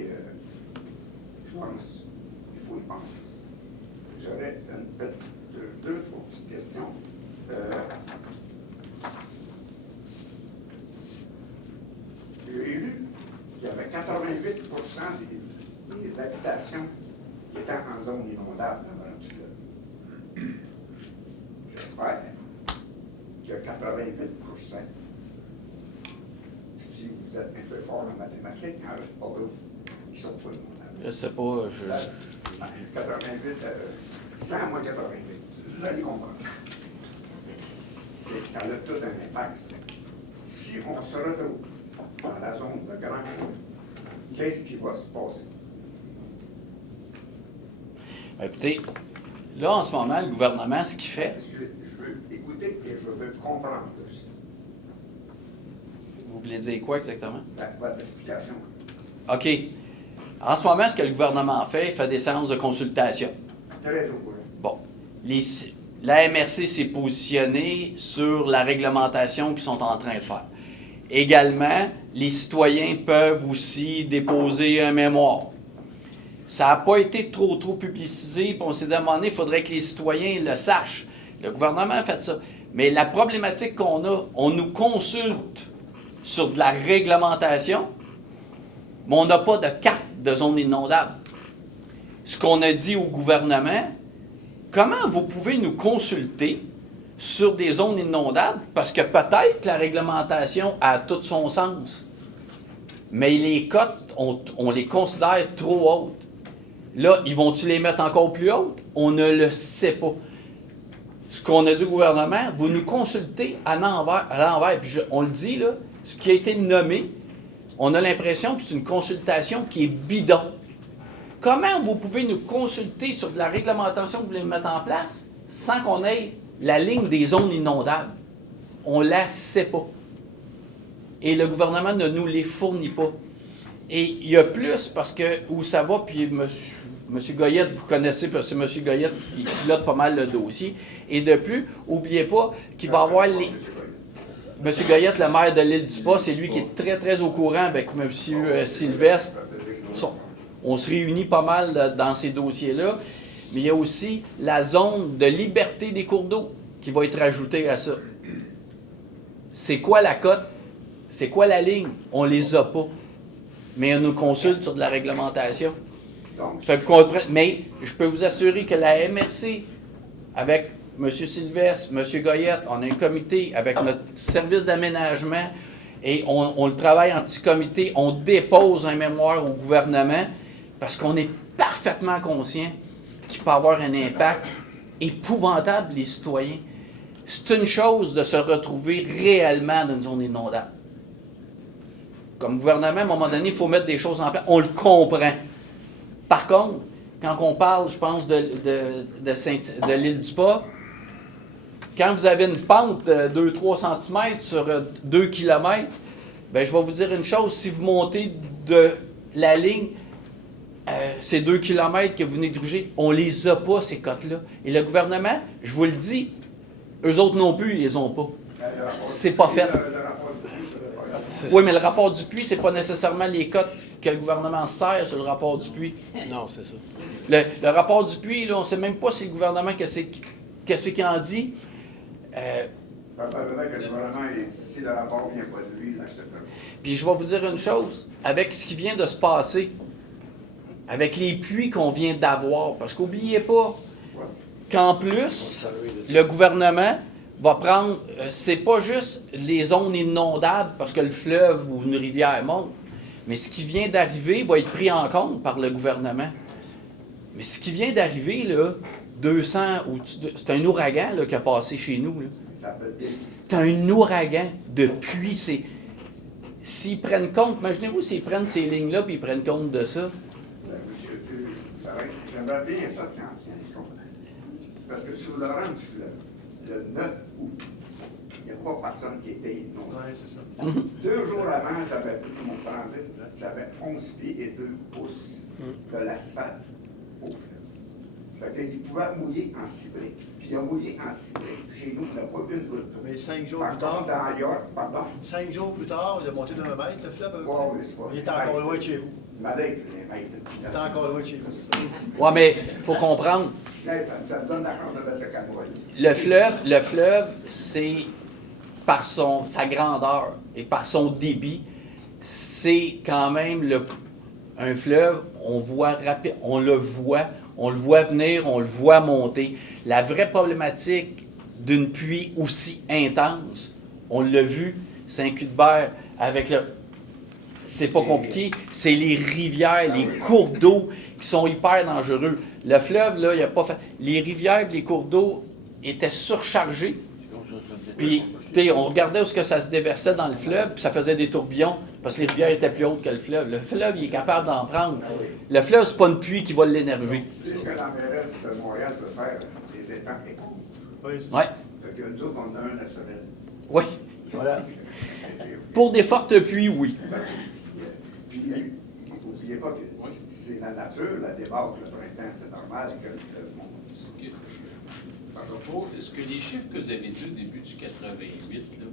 je pense, il faut y penser. J'aurais deux, trois petites questions. J'ai lu qu'il y avait 88% des habitations qui étaient en zone inondable dans le fleuve. J'espère qu'il y a 88%. Si vous êtes un peu fort en mathématiques, il n'en reste pas beaucoup qui sont pas inondables. Je sais pas. 88, 100 moins 88. Vous allez comprendre. Ça a tout un impact. Si on se retrouve dans la zone de grand cours, qu'est-ce qui va se passer? Écoutez, là, en ce moment, le gouvernement, ce qu'il fait... Parce que je veux écouter et je veux comprendre aussi. Vous voulez dire quoi exactement? Votre explication. OK. En ce moment, ce que le gouvernement fait, il fait des séances de consultation. Très au courant. Bon. La MRC s'est positionnée sur la réglementation qu'ils sont en train de faire. Également, les citoyens peuvent aussi déposer un mémoire. Ça n'a pas été trop publicisé, puis on s'est demandé, il faudrait que les citoyens le sachent. Le gouvernement a fait ça. Mais la problématique qu'on a, on nous consulte sur de la réglementation, mais on n'a pas de carte de zone inondable. Ce qu'on a dit au gouvernement, comment vous pouvez nous consulter sur des zones inondables? Parce que peut-être la réglementation a tout son sens, mais les cotes, on les considère trop hautes. Là, ils vont-ils les mettre encore plus hautes? On ne le sait pas. Ce qu'on a dit au gouvernement, vous nous consultez à l'envers. Puis on le dit, là, ce qui a été nommé, on a l'impression que c'est une consultation qui est bidon. Comment vous pouvez nous consulter sur de la réglementation que vous voulez mettre en place sans qu'on ait la ligne des zones inondables. On ne la sait pas. Et le gouvernement ne nous les fournit pas. Et il y a plus, parce que où ça va, puis M. Goyette, vous connaissez, parce que M. Goyette, il pilote pas mal le dossier. Et de plus, n'oubliez pas qu'il va y avoir les... M. Goyette, le maire de l'île du Pas, c'est lui qui est très, très au courant avec M. Sylvestre. On se réunit pas mal dans ces dossiers-là. Mais il y a aussi la zone de liberté des cours d'eau qui va être ajoutée à ça. C'est quoi la cote? C'est quoi la ligne? On les a pas. Mais on nous consulte sur de la réglementation. Fait que mais je peux vous assurer que la MRC, avec M. Sylvestre, M. Goyette, on a un comité avec notre service d'aménagement et on le travaille en petit comité. On dépose un mémoire au gouvernement parce qu'on est parfaitement conscient qu'il peut avoir un impact épouvantable les citoyens. C'est une chose de se retrouver réellement dans une zone inondable. Comme gouvernement, à un moment donné, il faut mettre des choses en place. On le comprend. Par contre, quand on parle, je pense, de l'île du Pas, quand vous avez une pente de 2-3 cm sur 2 km, bien, je vais vous dire une chose, si vous montez de la ligne, ces 2 km que vous venez de gruger, on ne les a pas, ces cotes-là. Et le gouvernement, je vous le dis, eux autres non plus, ils les ont pas. C'est pas fait. Oui, mais le rapport Dupuis, c'est pas nécessairement les cotes que le gouvernement sert sur le rapport Dupuis. Non, c'est ça. Le rapport Dupuis, là, on ne sait même pas si le gouvernement, qu'est-ce qu'il en dit. Probablement que le gouvernement, si le rapport ne vient pas de lui, il l'acceptera. Puis je vais vous dire une chose, avec ce qui vient de se passer, avec les pluies qu'on vient d'avoir, parce qu'oubliez pas qu'en plus, le gouvernement va prendre, c'est pas juste les zones inondables parce que le fleuve ou une rivière monte, mais ce qui vient d'arriver va être pris en compte par le gouvernement. Mais ce qui vient d'arriver, là, 200, c'est un ouragan là, qui a passé chez nous. Là. C'est un ouragan de pluie. S'ils prennent compte, imaginez-vous s'ils prennent ces lignes-là et ils prennent compte de ça. Monsieur, vous savez, j'aimerais bien ça quand tient, je comprends. Parce que sur le rang du fleuve, le 9 août, il n'y a pas personne qui était inondé. Oui, c'est ça. 2 jours avant, j'avais pris mon transit, j'avais 11 pieds et 2 pouces de l'asphalte au fleuve. Fait qu'il pouvait mouiller en ciblé. Puis il a mouillé en ciblé. Chez nous, on n'a pas vu une goutte d'eau. Mais 5 jours Par plus tard, contre, dans York, pardon, 5 jours plus tard, il a monté d'un mètre, le fleuve. oui, c'est pas. Il est encore loin de chez vous. Malade, les maîtres. Il est encore loin de chez vous, c'est ça. Oui, mais il faut comprendre. Ça me donne la chance de mettre le canoë. Le fleuve, c'est par sa grandeur et par son débit, c'est quand même un fleuve, on le voit venir, on le voit monter. La vraie problématique d'une pluie aussi intense, on l'a vu, Saint-Cuthbert, avec le... C'est pas compliqué, c'est les rivières, les cours d'eau qui sont hyper dangereux. Le fleuve, là, il a pas fait... Les rivières et les cours d'eau étaient surchargés. Puis, on regardait où ça se déversait dans le fleuve, puis ça faisait des tourbillons, parce que les rivières étaient plus hautes que le fleuve. Le fleuve, il est capable d'en prendre. Le fleuve, c'est pas une pluie qui va l'énerver. C'est ce que la mairesse de Montréal peut faire, les étangs éponges. Oui, Oui. Fait que nous autres, on a un naturel. Oui. Voilà. Pour des fortes pluies, oui. Puis, n'oubliez pas que c'est la nature, la débâcle, le printemps, c'est normal que le monde. Est-ce que les chiffres que vous avez dit au début du 88, là,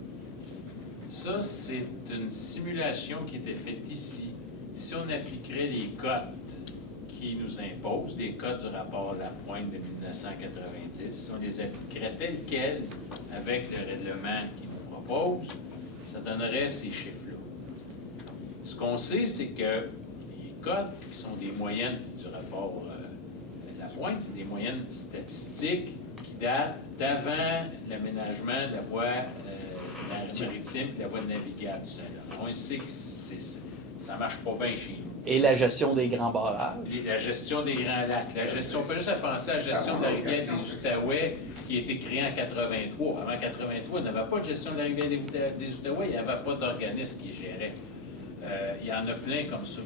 ça, c'est une simulation qui était faite ici. Si on appliquerait les cotes qui nous imposent, les cotes du rapport Lapointe de 1990, si on les appliquerait tels quels avec le règlement qui nous propose, ça donnerait ces chiffres-là. Ce qu'on sait, c'est que les cotes, qui sont des moyennes du rapport Lapointe, c'est des moyennes statistiques qui datent d'avant l'aménagement de la voie maritime et la voie navigable du Saint-Laurent. On sait que ça ne marche pas bien chez nous. Et la gestion des grands barrages. La gestion des grands lacs. La gestion, on peut juste penser à la gestion de la rivière des Outaouais qui a été créée en 83. Avant 83, il n'y avait pas de gestion de la rivière des Outaouais, il n'y avait pas d'organisme qui gérait. Il y en a plein comme ça.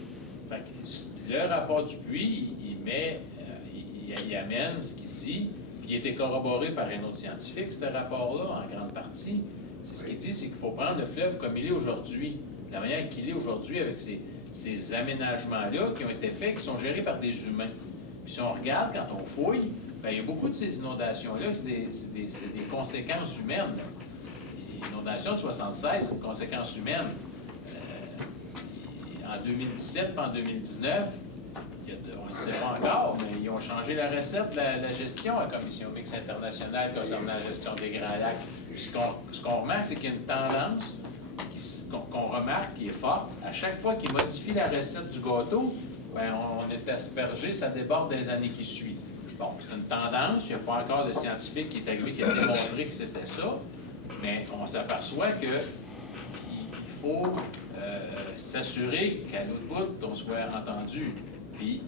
Fait que le rapport Dupuis, il amène ce qu'il dit, Puis il a été corroboré par un autre scientifique, ce rapport-là, en grande partie. C'est ce qu'il dit, c'est qu'il faut prendre le fleuve comme il est aujourd'hui, de la manière qu'il est aujourd'hui avec ces aménagements-là qui ont été faits, qui sont gérés par des humains. Puis si on regarde, quand on fouille, bien, il y a beaucoup de ces inondations-là, c'est des conséquences humaines. L'inondation de 76, c'est une conséquence humaine. En 2017 et en 2019, on ne le sait pas encore, mais ils ont changé la recette de la gestion à la Commission mixte internationale concernant la gestion des Grands Lacs. Puis ce qu'on remarque, c'est qu'il y a une tendance qu'on remarque qui est forte. À chaque fois qu'ils modifient la recette du gâteau, bien, on est aspergé, ça déborde des années qui suivent. Bon, c'est une tendance, il n'y a pas encore de scientifique qui est arrivé qui a démontré que c'était ça, mais on s'aperçoit qu'il faut s'assurer qu'à l'autre bout, on soit entendu. Puis,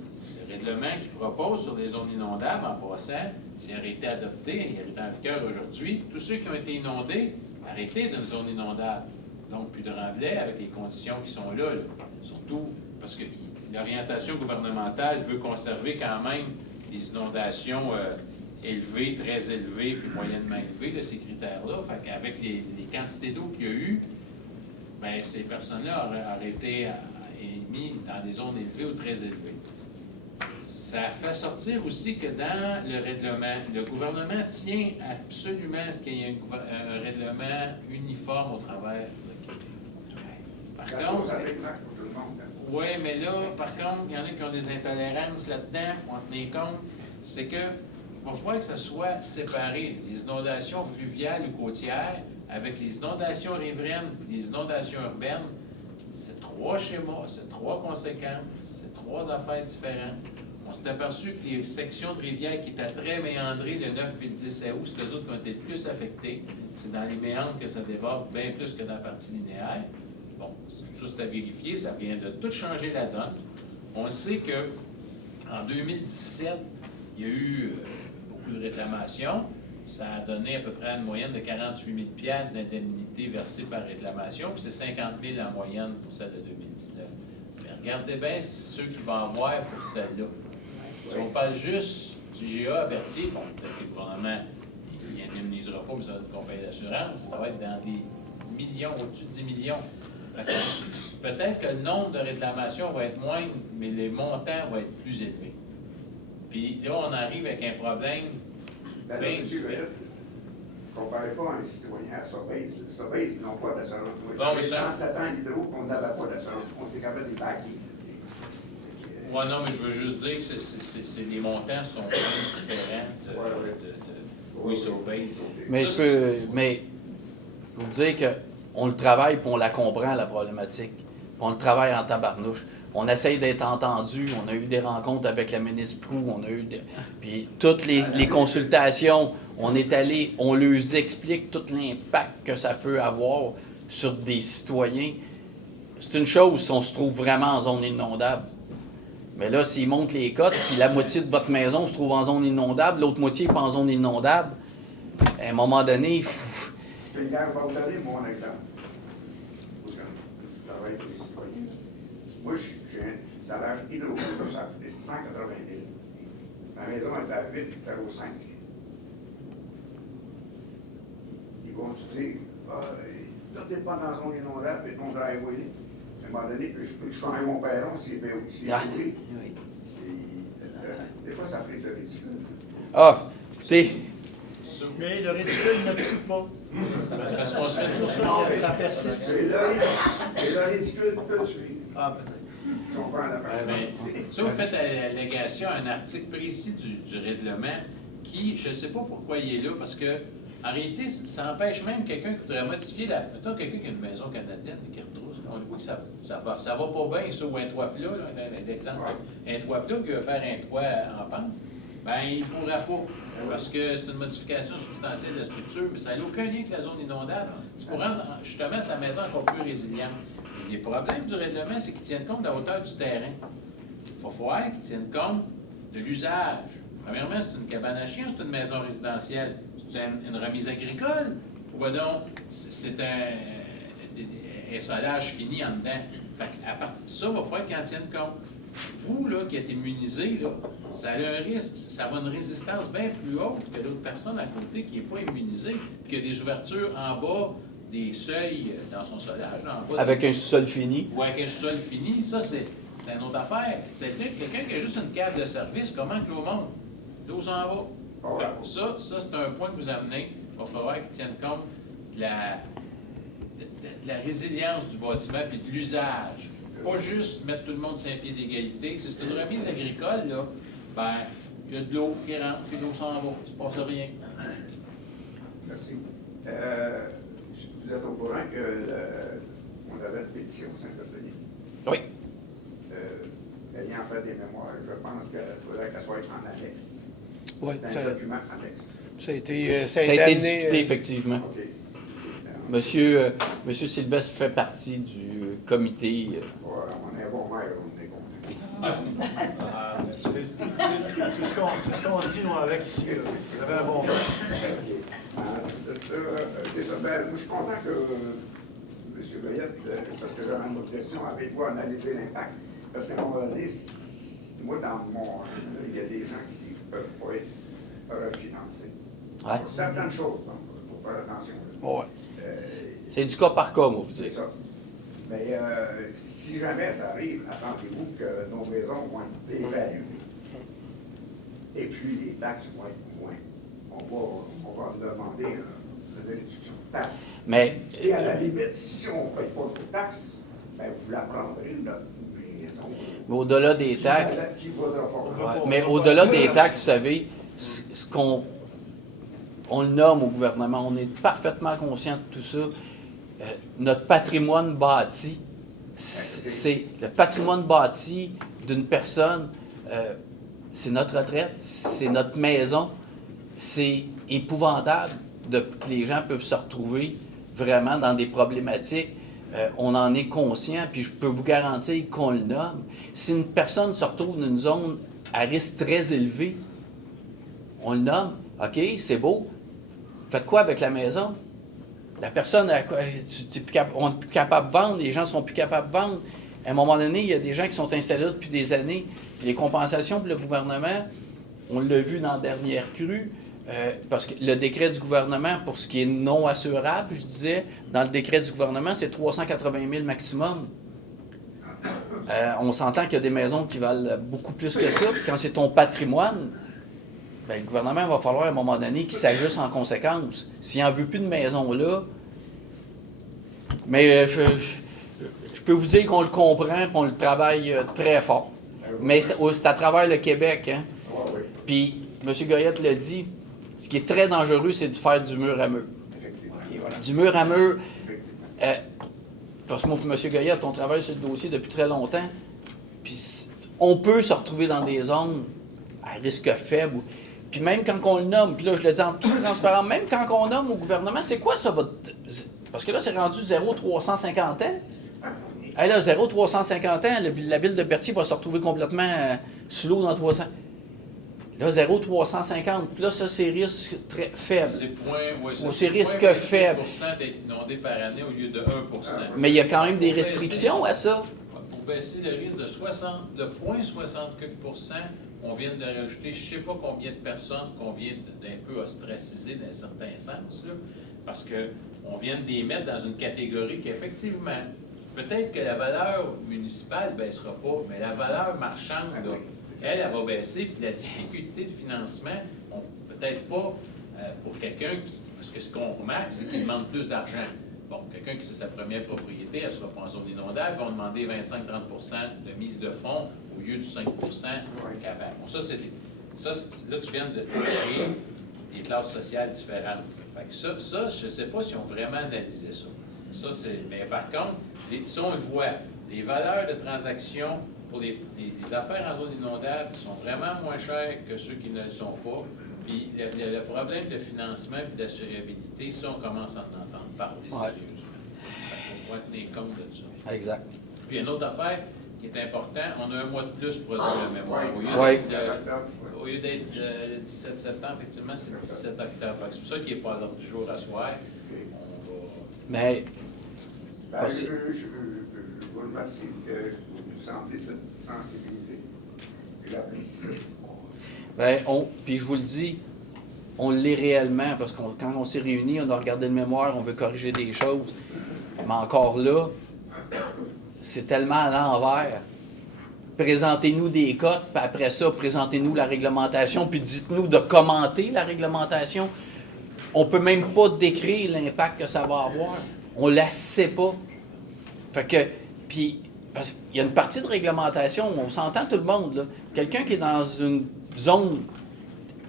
le règlement qu'il propose sur les zones inondables, en passant, s'il a été adopté, il est en vigueur aujourd'hui, tous ceux qui ont été inondés, arrêtez d'une zone inondable. Donc, plus de remblais avec les conditions qui sont là. Surtout parce que l'orientation gouvernementale veut conserver quand même les inondations élevées, très élevées, puis moyennement élevées, là, ces critères-là. Fait qu'avec les quantités d'eau qu'il y a eu, bien, ces personnes-là auraient été mis dans des zones élevées ou très élevées. Ça fait sortir aussi que dans le règlement, le gouvernement tient absolument à ce qu'il y ait un règlement uniforme au travers de Québec. Par contre, oui, mais là, par contre, il y en a qui ont des intolérances là-dedans, il faut en tenir compte. C'est que il va falloir que ça soit séparé, les inondations fluviales ou côtières, avec les inondations riveraines et les inondations urbaines. C'est 3 schémas, c'est 3 conséquences, c'est 3 affaires différentes. On s'est aperçu que les sections de rivières qui étaient très méandrées le 9 et le 10 août, c'est eux autres qui ont été le plus affectés. C'est dans les méandres que ça déborde bien plus que dans la partie linéaire. Bon, ça c'est à vérifier, ça vient de tout changer la donne. On sait qu'en 2017, il y a eu beaucoup de réclamations. Ça a donné à peu près une moyenne de 48 000 $ d'indemnités versées par réclamation, puis c'est 50 000 en moyenne pour celle de 2019. Mais regardez bien ceux qu'il va y avoir pour celle-là. Si on parle juste du GA à Berthier, bon, peut-être que le gouvernement n'indemnisera pas, mais ça va être une compagnie d'assurance, ça va être dans des millions, au-dessus de 10 millions. Peut-être que le nombre de réclamations va être moindre, mais les montants vont être plus élevés. Puis là, on arrive avec un problème bien différent. Ne comparez pas un citoyen à Sobeys. Sobeys, ils n'ont pas d'assurance. Bon, mais ça... 37 ans l'hydro, on n'avait pas d'assurance. On était capable de les baquer. Oui, non, mais je veux juste dire que les montants sont bien différents de Sobeys. Mais ça, mais je vous dire qu'on le travaille et on la comprend, la problématique. Puis on le travaille en tabarnouche. On essaye d'être entendu. On a eu des rencontres avec la ministre Proulx. On a eu puis toutes les consultations, on est allé, on leur explique tout l'impact que ça peut avoir sur des citoyens. C'est une chose si on se trouve vraiment en zone inondable. Mais là, s'ils montent les cotes, puis la moitié de votre maison se trouve en zone inondable, l'autre moitié n'est pas en zone inondable, à un moment donné... Je vais vous donner mon exemple. Je travaille pour les citoyens. Moi, j'ai un salaire hydro, ça a coûté 180 000. Ma maison est à 8,05. Ils vont te dire, tout n'est pas dans la zone inondable, et ton driveway. À un moment donné, je peux changer mon perron s'il est oui. Des fois, ça fait de ridicule. Ah, écoutez... Mais le ridicule ne tue pas. Parce qu'on se fait tout Ça persiste. Et le ridicule peut tuer. Ah, peut-être. Si on prend la personne. Ça, vous faites allégation à un article précis du règlement qui, je ne sais pas pourquoi il est là, parce que en réalité, ça empêche même quelqu'un qui voudrait modifier mettons quelqu'un qui a une maison canadienne qui retrousse, on voit que ça va pas bien, ça, ou un toit plat, l'exemple, un toit plat qui veut faire un toit en pente, bien, il ne pourra pas, parce que c'est une modification substantielle de la structure, mais ça n'a aucun lien avec la zone inondable. C'est pour rendre, justement, sa maison encore plus résiliente. Et les problèmes du règlement, c'est qu'ils tiennent compte de la hauteur du terrain. Il faut voir qu'ils tiennent compte de l'usage. Premièrement, c'est une cabane à chiens, c'est une maison résidentielle. C'est une remise agricole? Ou bien donc, c'est un solage fini en dedans? Fait à partir de ça, il va falloir qu'ils en tiennent compte. Vous, là, qui êtes immunisé, là, ça a un risque, ça va une résistance bien plus haute que l'autre personne à côté qui n'est pas immunisée, puis qui a des ouvertures en bas des seuils dans son solage, en bas Avec un sous-sol fini. ou avec un sous-sol fini. Ça, c'est une autre affaire. C'est quelqu'un qui a juste une cave de service, comment que l'eau monte? L'eau s'en va. Oh, Fait que ça, c'est un point que vous amenez. Il va falloir qu'ils tiennent compte de la résilience du bâtiment et de l'usage. Pas juste mettre tout le monde sur un pied d'égalité. Si c'est une remise agricole, là, ben, il y a de l'eau qui rentre, puis l'eau s'en va. Il ne se passe rien. Merci. Vous êtes au courant qu'on avait une pétition au Saint-Anthony? Oui. Ayant fait des mémoires, je pense qu'il faudrait qu'elle soit en annexe. Oui, C'est un document annexe. ça a été, Ça a été discuté, effectivement. OK. Monsieur Sylvestre fait partie du comité. Voilà, on est un bon maire, on est content. C'est ce qu'on dit, nous, avec ici. Vous avez un bon mot. C'est ça. Ben, moi, je suis content que M. Goyette, parce que j'avais une autre question, avec vous analyser l'impact. Parce qu'à un moment donné, moi, dans mon monde, il y a des gens qui ne peuvent pas être refinancés. Ouais. Pour certaines choses, donc, il faut faire attention. Ouais. C'est du cas par cas, moi, vous C'est dire. ça. Mais si jamais ça arrive, attendez-vous que nos maisons vont être dévaluées. Et puis, les taxes vont être moins. On va demander une réduction de taxes. Mais, Et à la limite, si on ne paye pas de taxes, ben vous la prendrez, notre maison. au-delà des taxes, Qui vaudra pas. ouais, mais au-delà des taxes, vous savez, ce qu'on on le nomme au gouvernement, on est parfaitement conscient de tout ça. Notre patrimoine bâti, c'est le patrimoine bâti d'une personne, c'est notre retraite, c'est notre maison. C'est épouvantable que les gens peuvent se retrouver vraiment dans des problématiques. On en est conscient, puis je peux vous garantir qu'on le nomme. Si une personne se retrouve dans une zone à risque très élevé, on le nomme. OK, c'est beau. Faites quoi avec la maison? La personne, on n'est plus capable de vendre, les gens ne sont plus capables de vendre. À un moment donné, il y a des gens qui sont installés là depuis des années. Les compensations pour le gouvernement, on l'a vu dans la dernière crue, parce que le décret du gouvernement, pour ce qui est non assurable, je disais, dans le décret du gouvernement, c'est 380 000 maximum. On s'entend qu'il y a des maisons qui valent beaucoup plus que ça. Puis quand c'est ton patrimoine, bien, le gouvernement va falloir à un moment donné qu'il s'ajuste en conséquence. S'il n'en veut plus de maison là, mais je peux vous dire qu'on le comprend et qu'on le travaille très fort. Mais c'est à travers le Québec. Hein? Puis, M. Goyette l'a dit, ce qui est très dangereux, c'est de faire du mur à mur. Du mur à mur, parce que moi et M. Goyette, on travaille sur le dossier depuis très longtemps, puis on peut se retrouver dans des zones à risque faible. Puis même quand on le nomme, puis là, je le dis en tout transparent, même quand on nomme au gouvernement, c'est quoi ça votre... Parce que là, c'est rendu 0,350 ans. Hey, là, 0,350 ans, la ville de Berthier va se retrouver complètement sous l'eau dans 300. Là, 0,350. Puis là, ça, c'est risque très faible. C'est risque faible. d'être inondé par année au lieu de 1 Mais il y a quand même des restrictions à ça. Pour baisser le risque de 0,60%, on vient de rajouter je ne sais pas combien de personnes qu'on vient d'un peu ostraciser d'un certain sens, là, parce qu'on vient de les mettre dans une catégorie qui, effectivement, peut-être que la valeur municipale ne baissera pas, mais la valeur marchande, là, elle va baisser, puis la difficulté de financement, peut-être pas pour quelqu'un qui... Parce que ce qu'on remarque, c'est qu'il demande plus d'argent. Bon, quelqu'un qui c'est sa première propriété, elle ne sera pas en zone inondable, va demander 25-30% de mise de fonds au lieu du 5% qu'avant. Bon, là, tu viens de créer des classes sociales différentes. Fait que ça je ne sais pas si on vraiment analysé ça. Mais par contre, ça, on le voit. Les valeurs de transaction pour les affaires en zone inondable sont vraiment moins chères que ceux qui ne le sont pas. Puis le problème de financement et d'assurabilité, ça, on commence à en entendre parler sérieusement. Il faut tenir compte de ça. Exact. Puis une autre affaire qui est importante, on a un mois de plus pour produire le mémoire. Au lieu d'être le 17 septembre, effectivement, c'est le 17 octobre. C'est pour ça qu'il n'est pas à l'ordre du jour à soir. Mais... je vous remercie que vous nous semblez sensibiliser. J'apprécie. Ben, puis je vous le dis, on l'est réellement, parce que quand on s'est réunis, on a regardé le mémoire, on veut corriger des choses. Mais encore là, c'est tellement à l'envers. Présentez-nous des cotes, puis après ça, présentez-nous la réglementation, puis dites-nous de commenter la réglementation. On ne peut même pas décrire l'impact que ça va avoir. On ne la sait pas. Fait que, puis, parce qu'il y a une partie de réglementation, on s'entend tout le monde, là. Quelqu'un qui est dans une zone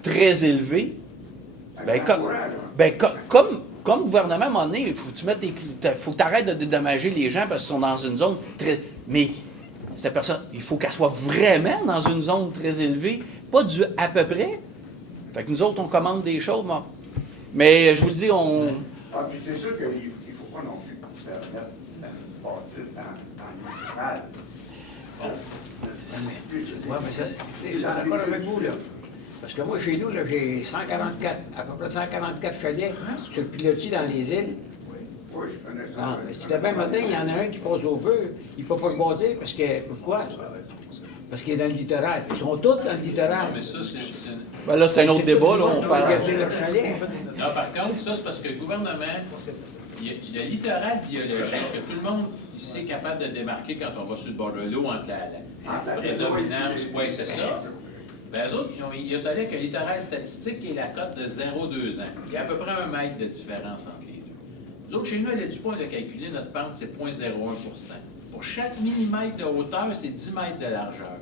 très élevée, comme gouvernement, à un moment donné, il faut que tu arrêtes de dédommager les gens parce qu'ils sont dans une zone très... Mais cette personne, il faut qu'elle soit vraiment dans une zone très élevée, pas du à peu près. Fait que nous autres, on commande des choses, mais je vous le dis, on... Ah, puis c'est sûr qu'il ne faut pas non plus permettre la bâtisse dans l'animal. Oui, mais ça, je suis d'accord avec vous, là. Parce que moi, chez nous, là, j'ai 144, à peu près 144 chalets sur le pilotis dans les îles. Oui, je connais ça. Ah, si demain matin, il y en a un qui passe au feu, il ne peut pas le bâtir parce que... Pourquoi? Parce qu'il est dans le littoral. Ils sont tous dans le littoral. Mais ça, c'est... Ben là, c'est un autre débat, là, on parle... Non, par contre, ça, c'est parce que le gouvernement, il y a le littoral biologique que tout le monde ici est capable de démarquer quand on va sur le bord de l'eau entre la prédominance. Oui, c'est ça. Ben, eux autres, ils ont allé avec le littoral statistique et la cote de 0,2 ans. Il y a à peu près 1 mètre de différence entre les deux. Nous autres, chez nous, elle a du point de calculer notre pente, c'est 0,01 %. Pour chaque millimètre de hauteur, c'est 10 mètres de largeur.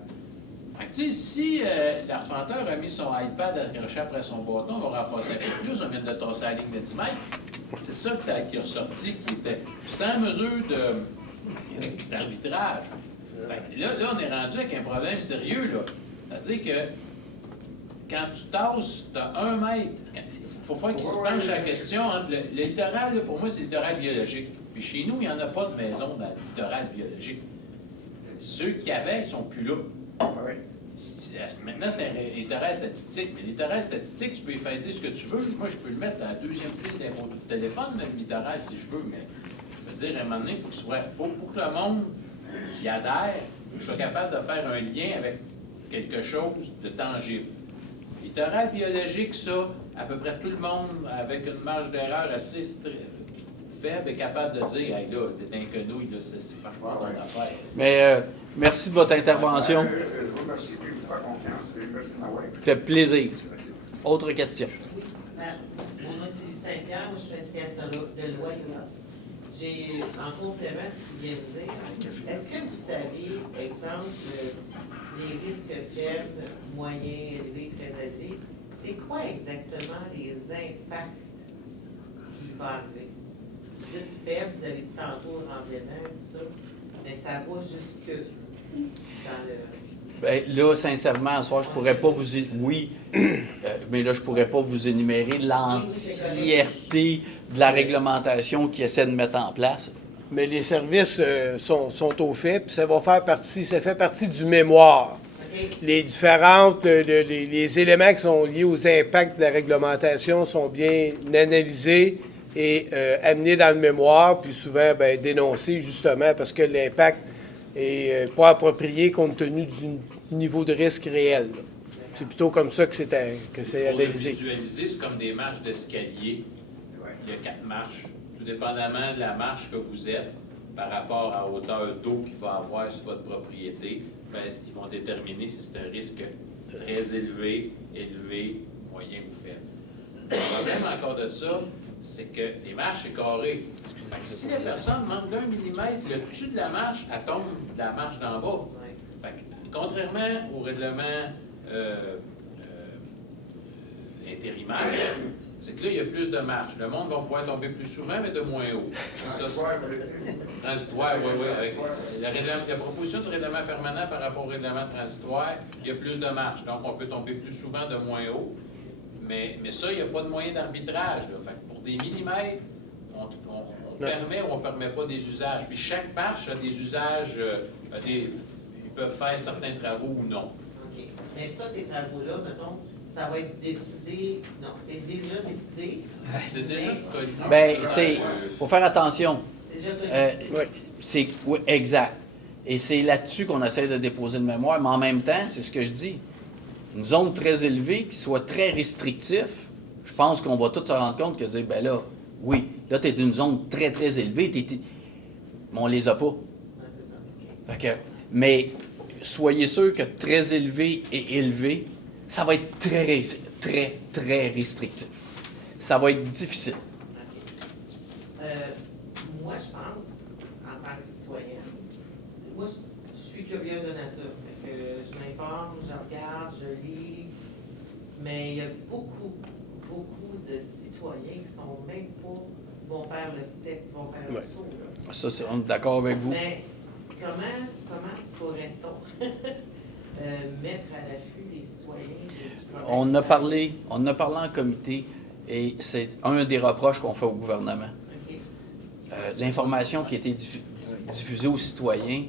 Fait que, tu sais, si l'arpenteur a mis son iPad accroché après son bâton, on va renforcer un peu plus, on vient de tasser la ligne de 10 mètres. C'est ça qui est ressorti, qui était sans mesure d'arbitrage. Là, on est rendu avec un problème sérieux, là. C'est-à-dire que quand tu tasses de 1 mètre, il faut faire qu'il se penche à la question entre le littoral, là, pour moi, c'est le littoral biologique. Puis chez nous, il n'y en a pas de maison dans le littoral biologique. Ceux qui avaient, ils ne sont plus là. Maintenant, c'est un littoral statistique. Mais le littoral statistique, tu peux y faire dire ce que tu veux. Moi, je peux le mettre à la deuxième file de mon téléphone, le littoral, si je veux. Mais ça veut dire, à un moment donné, il faut pour que le monde y adhère, il faut qu'il soit capable de faire un lien avec quelque chose de tangible. Littoral biologique, ça, à peu près tout le monde, avec une marge d'erreur assez faible, est capable de dire, hey, là, t'es un quenouille, là, c'est franchement ton affaire. Mais merci de votre intervention. Je vous remercie de vous faire confiance. Merci de m'avoir écouté. Fait plaisir. Autre question. Mon nom, c'est Saint-Pierre, moi, je suis une science de loi. J'ai, en complément à ce qu'il vient de dire, est-ce que vous savez, exemple, les risques faibles, moyens, élevés, très élevés, c'est quoi exactement les impacts qui vont arriver? Vous dites faible, vous avez dit tantôt rendement, tout ça, mais ça va jusque dans le... Ben, là, sincèrement, ce soir, je pourrais pas vous... Oui, mais là, je pourrais pas vous énumérer l'entièreté de la réglementation qu'ils essaient de mettre en place. Mais les services sont au fait, puis ça fait partie du mémoire. Les différentes, les éléments qui sont liés aux impacts de la réglementation sont bien analysés et amenés dans le mémoire, puis souvent dénoncés justement parce que l'impact n'est pas approprié compte tenu du niveau de risque réel. C'est plutôt comme ça que c'est analysé. Pour le visualiser, c'est comme des marches d'escalier. Il y a 4 marches. Tout dépendamment de la marche que vous êtes, par rapport à la hauteur d'eau qu'il va avoir sur votre propriété, ils vont déterminer si c'est un risque très élevé, moyen ou faible. Le problème encore de ça, c'est que les marches, c'est carré. Fait que si la personne manque d'1 millimètre, le dessus de la marche, elle tombe de la marche d'en bas. Fait que, contrairement au règlement intérimaire, c'est que là, il y a plus de marches. Le monde va pouvoir tomber plus souvent, mais de moins haut. Ça, transitoire, oui. Avec la proposition du règlement permanent par rapport au règlement transitoire, il y a plus de marches. Donc, on peut tomber plus souvent de moins haut. Mais ça, il n'y a pas de moyen d'arbitrage. Fait que pour des millimètres, on permet ou on ne permet pas des usages. Puis chaque marche a des usages, ils peuvent faire certains travaux ou non. OK. Mais ça, ces travaux-là, mettons, ça va être décidé. Non, c'est déjà décidé. C'est déjà connu. Bien, faut faire attention. C'est déjà connu. Oui, exact. Et c'est là-dessus qu'on essaie de déposer le mémoire, mais en même temps, c'est ce que je dis, une zone très élevée qui soit très restrictif, je pense qu'on va tous se rendre compte que dire, ben là, oui, là, tu es d'une zone très, très élevée, mais on les a pas. Ouais, c'est ça. OK. Fait que, mais soyez sûr que très élevé et élevé, ça va être très, très, très restrictif. Ça va être difficile. OK. Moi, je pense, en tant que citoyenne, moi, je suis curieuse de nature. Fait que je m'informe, je regarde, je lis, mais il y a beaucoup de citoyens qui sont même pas, vont faire le step, vont faire le saut. Là. Ça, on est d'accord avec vous. Mais comment pourrait-on mettre à l'affût les citoyens du problème? On en a parlé en comité et c'est un des reproches qu'on fait au gouvernement. OK. L'information qui a été diffusée aux citoyens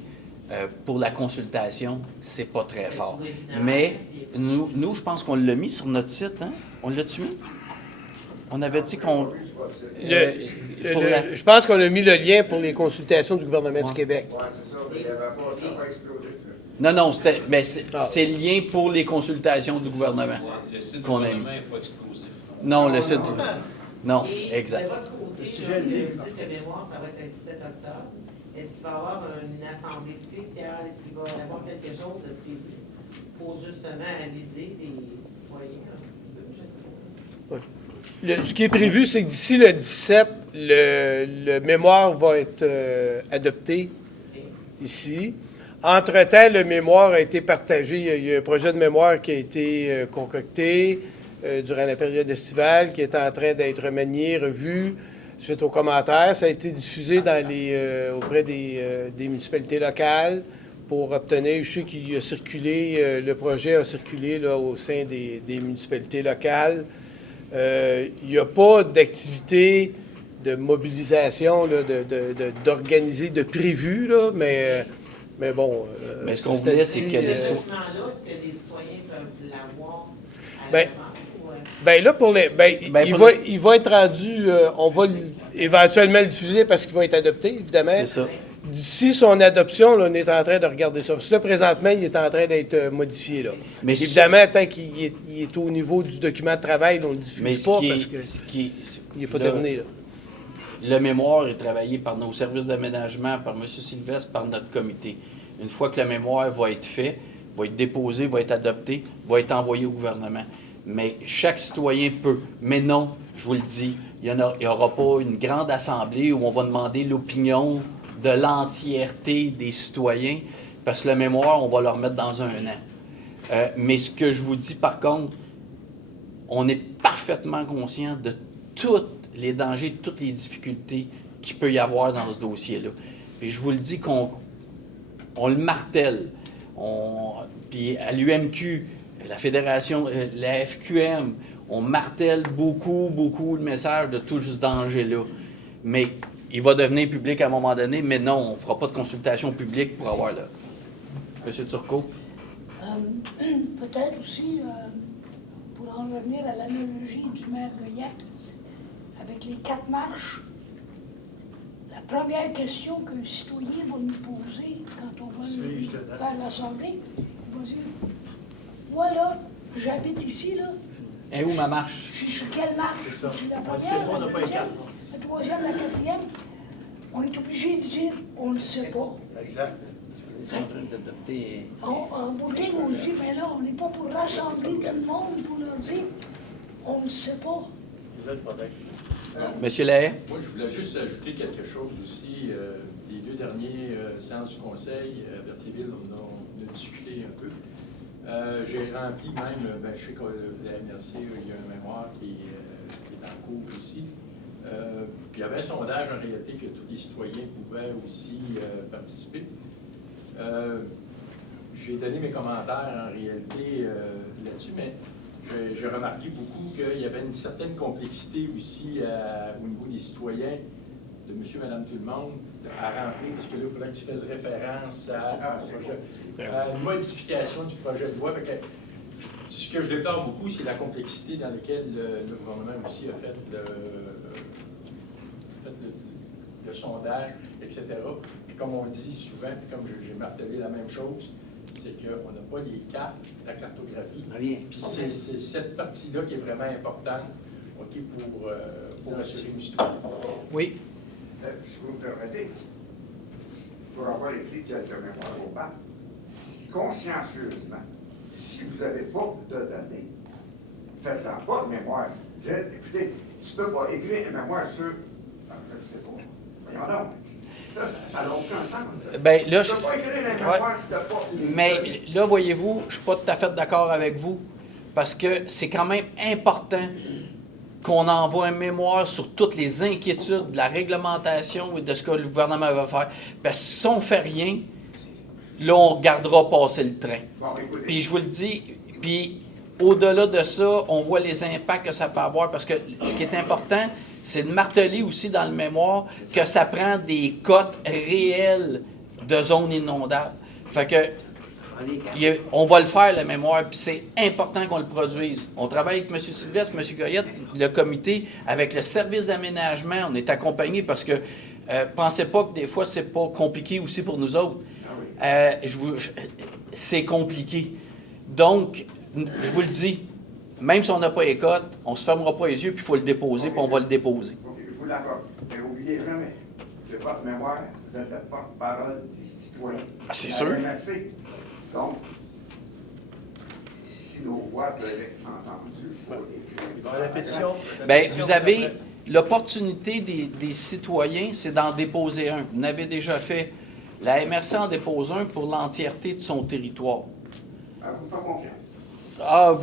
pour la consultation, c'est pas très fort. Mais nous, je pense qu'on l'a mis sur notre site, hein? On l'a-tu mis? On avait dit qu'on... Je pense qu'on a mis le lien pour les consultations du gouvernement du Québec. Oui, c'est ça, mais il n'y avait pas, ça n'a pas explosé. Non, c'est le lien pour les consultations du gouvernement. Le site du Qu'on a mis. gouvernement n'est pas explosif. Non, le site... Non, Et exact. de votre côté, lorsque vous dites que mémoire, ça va être le 17 octobre, est-ce qu'il va y avoir une assemblée spéciale? Est-ce qu'il va y avoir quelque chose de prévu pour justement aviser les citoyens un petit peu? Je sais pas. Ce qui est prévu, c'est que d'ici le 17, le mémoire va être adopté ici. Entre-temps, le mémoire a été partagé. Il y a un projet de mémoire qui a été concocté durant la période estivale, qui est en train d'être manié, revu, suite aux commentaires. Ça a été diffusé auprès des municipalités locales pour obtenir, je sais qu'il a circulé, le projet a circulé là, au sein des municipalités locales. Il n'y a pas d'activité de mobilisation, là, d'organiser, de prévu, là, mais bon... Mais ce qu'on voulait, c'est que les Ce citoyens... document-là, est-ce que les citoyens peuvent l'avoir à Ben, l'avance? ben là, pour les, il va être rendu, on va éventuellement le diffuser parce qu'il va être adopté, évidemment. C'est ça. D'ici son adoption, là, on est en train de regarder ça. Parce que là, présentement, il est en train d'être modifié. Là. Mais évidemment, tant qu'il est au niveau du document de travail, on ne le diffuse Mais pas parce que il n'est pas terminé. Là. Le mémoire est travaillé par nos services d'aménagement, par M. Sylvestre, par notre comité. Une fois que le mémoire va être fait, va être déposé, va être adopté, va être envoyé au gouvernement. Mais chaque citoyen peut. Mais non, je vous le dis, il n'y aura pas une grande assemblée où on va demander l'opinion de l'entièreté des citoyens, parce que le mémoire, on va le remettre dans un an. Mais ce que je vous dis, par contre, on est parfaitement conscient de tous les dangers, de toutes les difficultés qu'il peut y avoir dans ce dossier-là. Et je vous le dis qu'on le martèle. Puis à l'UMQ, la Fédération, la FQM, on martèle beaucoup le message de tout ce danger-là. Mais il va devenir public à un moment donné, mais non, on ne fera pas de consultation publique pour avoir le... Monsieur Turcot? Peut-être aussi, pour en revenir à l'analogie du maire Gagnac, avec les 4 marches, la première question qu'un citoyen va nous poser quand on va faire l'Assemblée, il va dire « Moi, là, j'habite ici, là. Et où ma marche? Je suis sur quelle marche? C'est ça. C'est la On le sait première, pas, on n'a la pas les deuxième, cartes. la troisième, la quatrième. » On est obligé de dire « On ne sait pas. » Exact. Ils sont en train d'adopter... En bout de ligne, on se dit « Mais là, on n'est pas pour rassembler tout le monde pour leur dire « On ne sait pas. » C'est là le problème. Monsieur Lahaye? Moi, je voulais juste ajouter quelque chose aussi. Les 2 dernières séances du Conseil à Berthierville, on a discuté un peu. J'ai rempli même, je sais que la MRC, il y a un mémoire qui est en cours aussi. Puis il y avait un sondage en réalité que tous les citoyens pouvaient aussi participer. J'ai donné mes commentaires en réalité là-dessus, mais j'ai remarqué beaucoup qu'il y avait une certaine complexité aussi au niveau des citoyens, de monsieur, madame, tout le monde, à remplir, parce que là, il faudrait que tu fasses référence à une modification du projet de loi. Fait que, ce que je déplore beaucoup, c'est la complexité dans laquelle le gouvernement aussi a fait le sondage, etc. comme on dit souvent, puis comme j'ai martelé la même chose, c'est qu'on n'a pas les cartes, la cartographie. Rien. Puis c'est cette partie-là qui est vraiment importante, OK, pour assurer une histoire. Oui. Si vous me permettez, pour avoir écrit quelques mémoires au bac, consciencieusement, si vous n'avez pas de données, faites-en pas de mémoire. Dites, écoutez, tu ne peux pas écrire une mémoire sur... je ne sais pas. Voyons donc, ça n'a aucun sens. Ben, là, tu ne peux pas écrire une mémoire si tu n'as pas les mais données. là, voyez-vous, je ne suis pas tout à fait d'accord avec vous, parce que c'est quand même important qu'on envoie un mémoire sur toutes les inquiétudes de la réglementation et de ce que le gouvernement va faire. Parce que si on ne fait rien, là, on regardera passer le train. Bon, écoutez. Puis je vous le dis, puis au-delà de ça, on voit les impacts que ça peut avoir, parce que ce qui est important, c'est de marteler aussi dans le mémoire que ça prend des cotes réelles de zones inondables. Fait que on va le faire, le mémoire, puis c'est important qu'on le produise. On travaille avec M. Sylvestre, M. Goyette, le comité, avec le service d'aménagement. On est accompagné parce que pensez pas que des fois, c'est pas compliqué aussi pour nous autres. C'est compliqué. Donc, je vous le dis, même si on n'a pas les cotes, on ne se fermera pas les yeux, puis il faut le déposer, puis on va le déposer. OK, je vous l'accorde. Mais n'oubliez jamais que votre mémoire, vous êtes la porte-parole des citoyens. Ah, c'est La sûr. MRC. Donc, si nos voix peuvent être entendues, il faut écrire. Dans la pétition. Bien, vous avez l'opportunité des citoyens, c'est d'en déposer un. Vous n'avez déjà fait. La MRC en dépose un pour l'entièreté de son territoire. Ah, vous me faites confiance. Ah,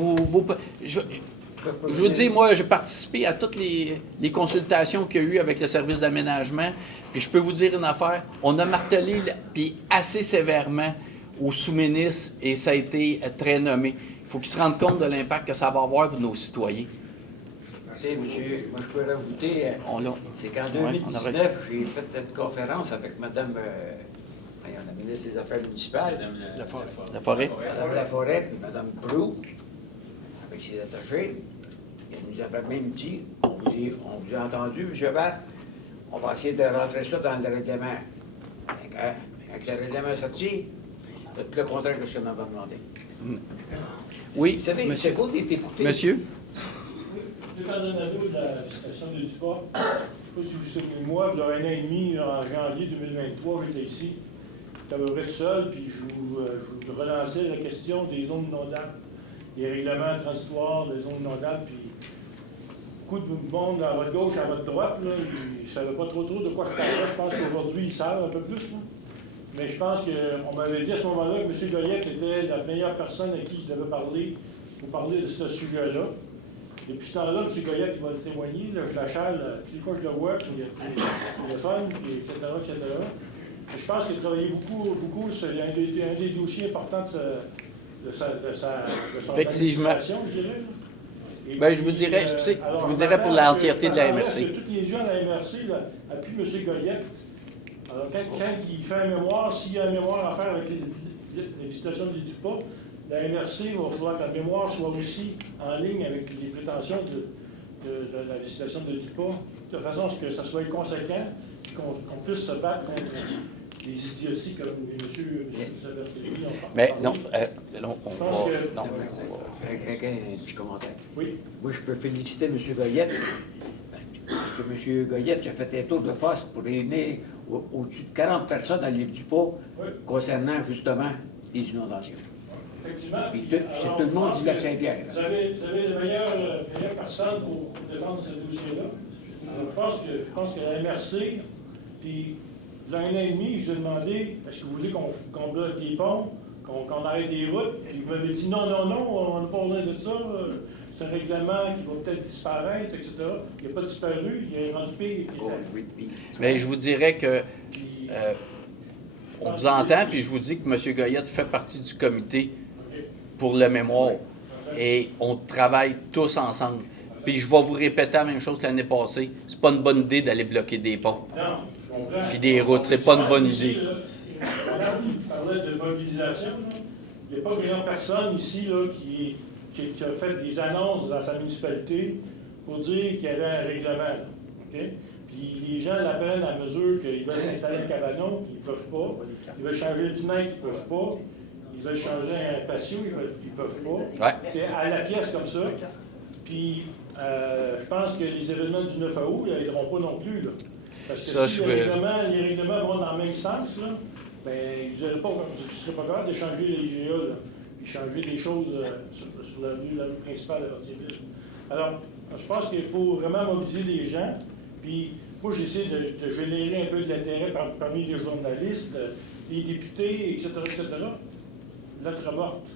je vous dis, moi, j'ai participé à toutes les consultations qu'il y a eu avec le service d'aménagement, puis je peux vous dire une affaire, on a martelé, puis assez sévèrement, aux sous-ministres, et ça a été très nommé. Il faut qu'ils se rendent compte de l'impact que ça va avoir pour nos citoyens. Merci, monsieur. Moi, je peux rajouter, c'est qu'en 2019, j'ai fait une conférence avec Mme la ministre des Affaires municipales, Madame Laforêt. Mme Laforêt, puis Mme Brou, avec ses attachés. Elle nous avait même dit, on vous a entendu, M. Barth, on va essayer de rentrer ça dans le règlement. Avec le règlement est sorti, c'est le contraire que ce qu'on avait demandé. Oui, vous savez, monsieur. c'est beau d'être écouté. Monsieur? Le Coronado de la station de Duport, je ne sais pas si vous vous souvenez de moi, il y a 1 an et demi, en janvier 2023, j'étais ici. J'étais à peu près tout seul, puis je vous relançais la question des zones inondables, des règlements transitoires des zones inondables, puis beaucoup de monde à votre gauche, à votre droite, là, ils ne savaient pas trop de quoi je parlais. Je pense qu'aujourd'hui, ils savent un peu plus. Là. Mais je pense qu'on m'avait dit à ce moment-là que M. Goyette était la meilleure personne à qui je devais parler pour parler de ce sujet-là. Depuis ce temps-là, M. Goyette, il va le témoigner. Là, je l'achale, toutes les fois que je le vois, puis il y a le téléphone, puis etc., etc. Et je pense qu'il a travaillé beaucoup sur un des dossiers importants de son Effectivement. administration, je dirais. Et Ben, puis, je vous dirais, alors, je vous dirais pour l'entièreté de la alors, MRC. tous les gens à la MRC là, appuient M. Goyette. Alors, quand il fait un mémoire, s'il y a un mémoire à faire avec les visitations des DUPA, la MRC, il va falloir que la mémoire soit aussi en ligne avec les prétentions de la visitation de DUPA, de façon à ce que ça soit conséquent et qu'on puisse se battre contre les idioties comme M. Sabertelli ont Mais parlé. non, Je pense que... non. Un petit commentaire. Oui. Moi, je peux féliciter M. Goyette, parce que M. Goyette a fait un tour de force pour réunir au-dessus de 40 personnes à l'île du Pau concernant justement les inondations. Effectivement. C'est tout le monde du lac Saint-Pierre. Vous avez la meilleure personne pour défendre ce dossier-là. Alors, je pense que la MRC, puis il y a 1 an et demi, je lui ai demandé est-ce que vous voulez qu'on bloque des ponts, qu'on arrête des routes? Puis il m'avait dit non, on n'a pas besoin de ça. C'est un règlement qui va peut-être disparaître, etc. Il n'a pas disparu, il est rendu pire. Mais je vous dirais que on vous entend, puis je vous dis que M. Goyette fait partie du comité pour le mémoire. Et on travaille tous ensemble. Puis je vais vous répéter la même chose que l'année passée. C'est pas une bonne idée d'aller bloquer des ponts. Non, je comprends. Puis des routes, c'est pas une bonne idée. Madame qui parlait de mobilisation, là, il n'y a pas grand personne ici là, qui a fait des annonces dans sa municipalité pour dire qu'il y avait un règlement. Là, okay? Puis Puis les gens l'apprennent à mesure qu'ils veulent installer un cabanon, puis ils ne peuvent pas. Ils veulent changer une fenêtre, ils ne peuvent pas. Ils veulent changer un patio, ils ne peuvent pas. Ouais. C'est à la pièce comme ça. Puis je pense que les événements du 9 août, ils n'aideront pas non plus. Là. Parce que Ça, si les règlements vont dans le même sens, là, ben, vous ne serez pas capable de changer les IGA, là, puis changer des choses sur la rue principale de Cartierville. Alors, je pense qu'il faut vraiment mobiliser les gens. Puis, moi, j'essaie de générer un peu de l'intérêt parmi les journalistes, les députés, etc., etc. Lettre morte.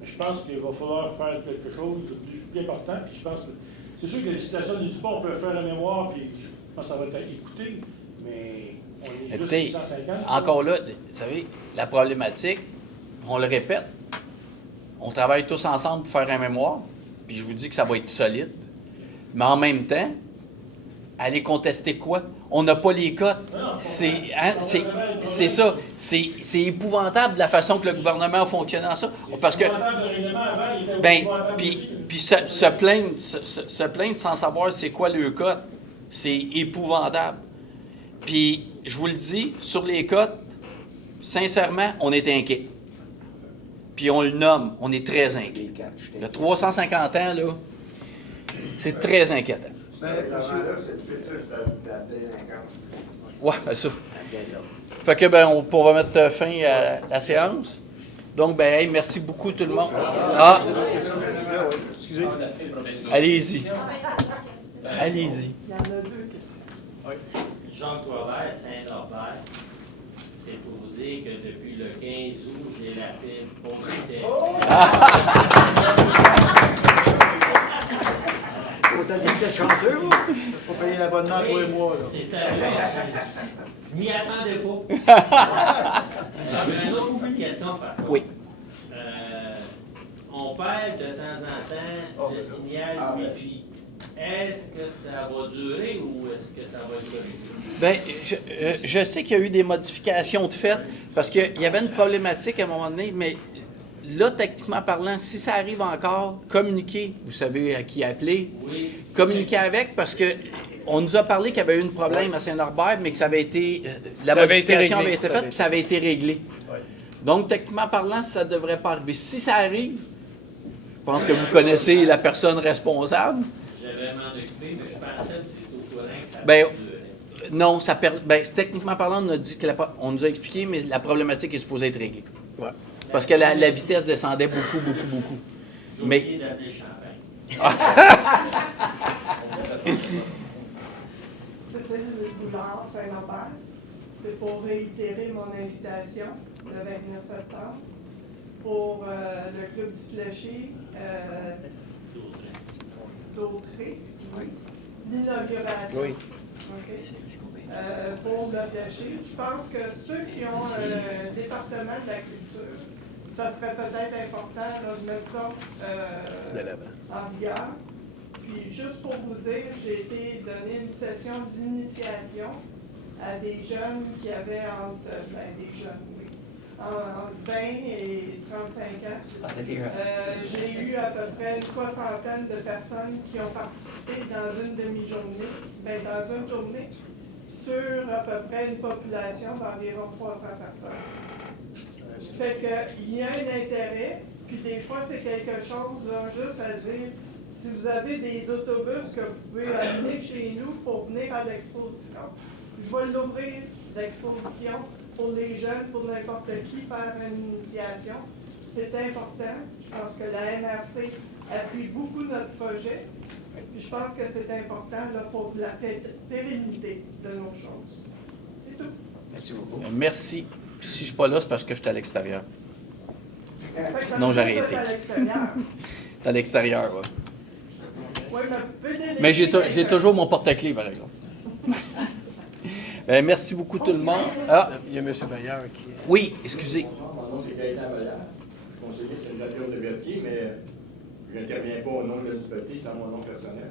Mais je pense qu'il va falloir faire quelque chose de plus important. Puis, je pense que c'est sûr que la situation du sport, on peut faire la mémoire, puis je pense que ça va être écouté, mais on est juste Écoutez, 650. encore là, vous savez, la problématique, on le répète, on travaille tous ensemble pour faire un mémoire, puis je vous dis que ça va être solide. Mais en même temps, aller contester quoi? On n'a pas les cotes. C'est ça. C'est épouvantable la façon que le gouvernement a fonctionné en ça. Parce que, puis se plaindre sans savoir c'est quoi le cote, c'est épouvantable. Puis, je vous le dis, sur les cotes, sincèrement, on est inquiet. Puis on le nomme, on est très inquiet. Le 350 ans, là, c'est très inquiétant. Ouais, c'est ça. Fait que, ben, on va mettre fin à la séance. Donc, ben, hey, merci beaucoup tout le monde. Ah! Excusez. Allez-y. Allez-y. Il y en a deux. Jean Corbert, Saint-Norbert. C'est pour vous dire que depuis le 15 août, j'ai la fibre positive. T'as dit que c'est chanceux, vous? Il faut payer l'abonnement tous les mois. C'est je m'y attendais pas. J'avais une autre question par contre. Oui. On perd de temps en temps le signal Wi-Fi. Est-ce que ça va durer ou est-ce que ça va être corrigé? Bien, je sais qu'il y a eu des modifications de fait parce qu'il y avait une problématique à un moment donné, mais là, techniquement parlant, si ça arrive encore, communiquez. Vous savez à qui appeler. Oui. Communiquez avec parce que on nous a parlé qu'il y avait eu un problème à Saint-Norbert, mais que ça avait été. La Ça avait été modification réglé. avait été faite puis ça avait été réglé. Donc, techniquement parlant, ça ne devrait pas arriver. Si ça arrive, je pense que vous connaissez la personne responsable. J'avais m'en occupé, mais je pensais que c'était au courant que ça Ben, durait. non, techniquement parlant, on nous a expliqué, mais la problématique est supposée être réglée. Ouais. Parce que la vitesse descendait beaucoup. J'ai Mais oublié d'appeler Champagne. C'est Cécile Boulard, Saint-Lambert. C'est pour réitérer mon invitation le 29 septembre pour le Club du Clocher d'Autré. L'inauguration. Oui. OK. Pour le Clocher. Je pense que ceux qui ont le département de la culture, ça serait peut-être important là, de mettre ça en vigueur. Puis juste pour vous dire, j'ai été donné une session d'initiation à des jeunes qui avaient entre 20 et 35 ans. J'ai eu à peu près une soixantaine de personnes qui ont participé dans une demi-journée, dans une journée, sur à peu près une population d'environ 300 personnes. Fait qu'il y a un intérêt, puis des fois c'est quelque chose là, juste à dire, si vous avez des autobus que vous pouvez amener chez nous pour venir à l'exposition, je vais l'ouvrir l'exposition pour les jeunes, pour n'importe qui, faire une initiation. C'est important. Je pense que la MRC appuie beaucoup notre projet. Puis je pense que c'est important là, pour la pérennité de nos choses. C'est tout. Merci beaucoup. merci. Si je ne suis pas là, c'est parce que je suis à l'extérieur. Sinon, Ça j'aurais veut été. dire que c'est à l'extérieur. À l'extérieur, oui. Oui, mais vous pouvez déléguer Mais j'ai quelqu'un. toujours mon porte-clés, par exemple. Merci beaucoup tout le monde. Ah, Il y a M. Bayard qui... oui, excusez. Mon nom, c'est Gaëtan Bayard. Je suis conseiller sur une voiture de Berthier, mais je n'interviens pas au nom de la municipalité, c'est à mon nom personnel.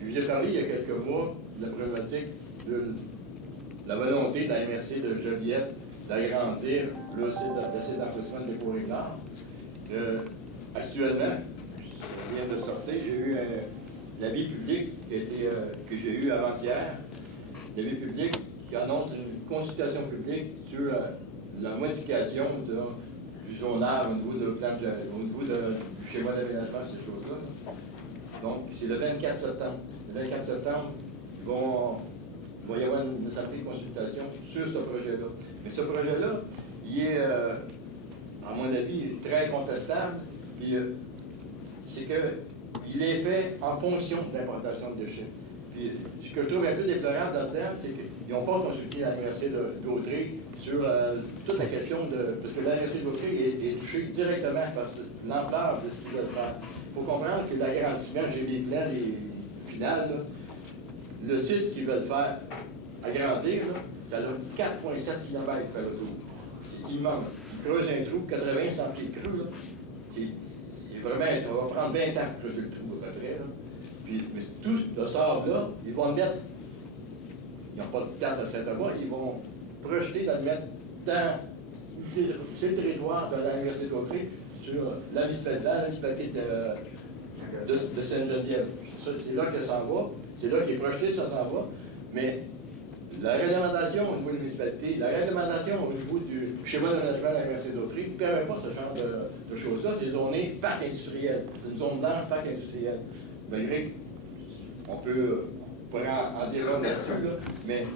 Je vous ai parlé il y a quelques mois de la problématique de la volonté de la MRC de Joliette d'agrandir le site d'enregistrement de l'éco-réglage. Actuellement, ça vient de sortir, j'ai eu l'avis public que j'ai eu avant-hier l'avis public qui annonce une consultation publique sur la modification du zonage au niveau, au niveau du schéma d'aménagement, ces choses-là. Donc, c'est le 24 septembre. Le 24 septembre, il va y avoir une certaine consultation sur ce projet-là. Mais ce projet-là, il est, à mon avis, très contestable. Puis, c'est qu'il est fait en fonction de l'importation de déchets. Puis, ce que je trouve un peu déplorable là-dedans, c'est qu'ils n'ont pas consulté l'Université d'Autrey sur toute la question de... Parce que l'Université d'Autrey est touchée directement par l'ampleur de ce qu'ils veulent faire. Il faut comprendre que l'agrandissement, j'ai des plans, les finales, là, le site qu'ils veulent faire agrandir, là, ça a 4,7 km faire le tour. C'est immense. Ils creusent un trou, 80-100 pieds de creux, là. C'est vraiment, ça va prendre 20 ans pour creuser le trou à peu près. Là. Puis, mais tout le sable-là, ils vont le mettre, ils n'ont pas de place à Saint-Avoie, ils vont projeter de le mettre sur le territoire de l'Université d'Autrey, sur la municipalité de Sainte-Geneviève. C'est là que ça s'en va, c'est là qu'il est projeté, ça s'en va, mais la réglementation au niveau de la municipalité, la réglementation au niveau du schéma de management de l'Université d'Autrey ne permet pas ce genre de choses-là. C'est zoné parc industriel. C'est une zone blanche parc industriel. Malgré on pourrait en dire un là-dessus, là, mais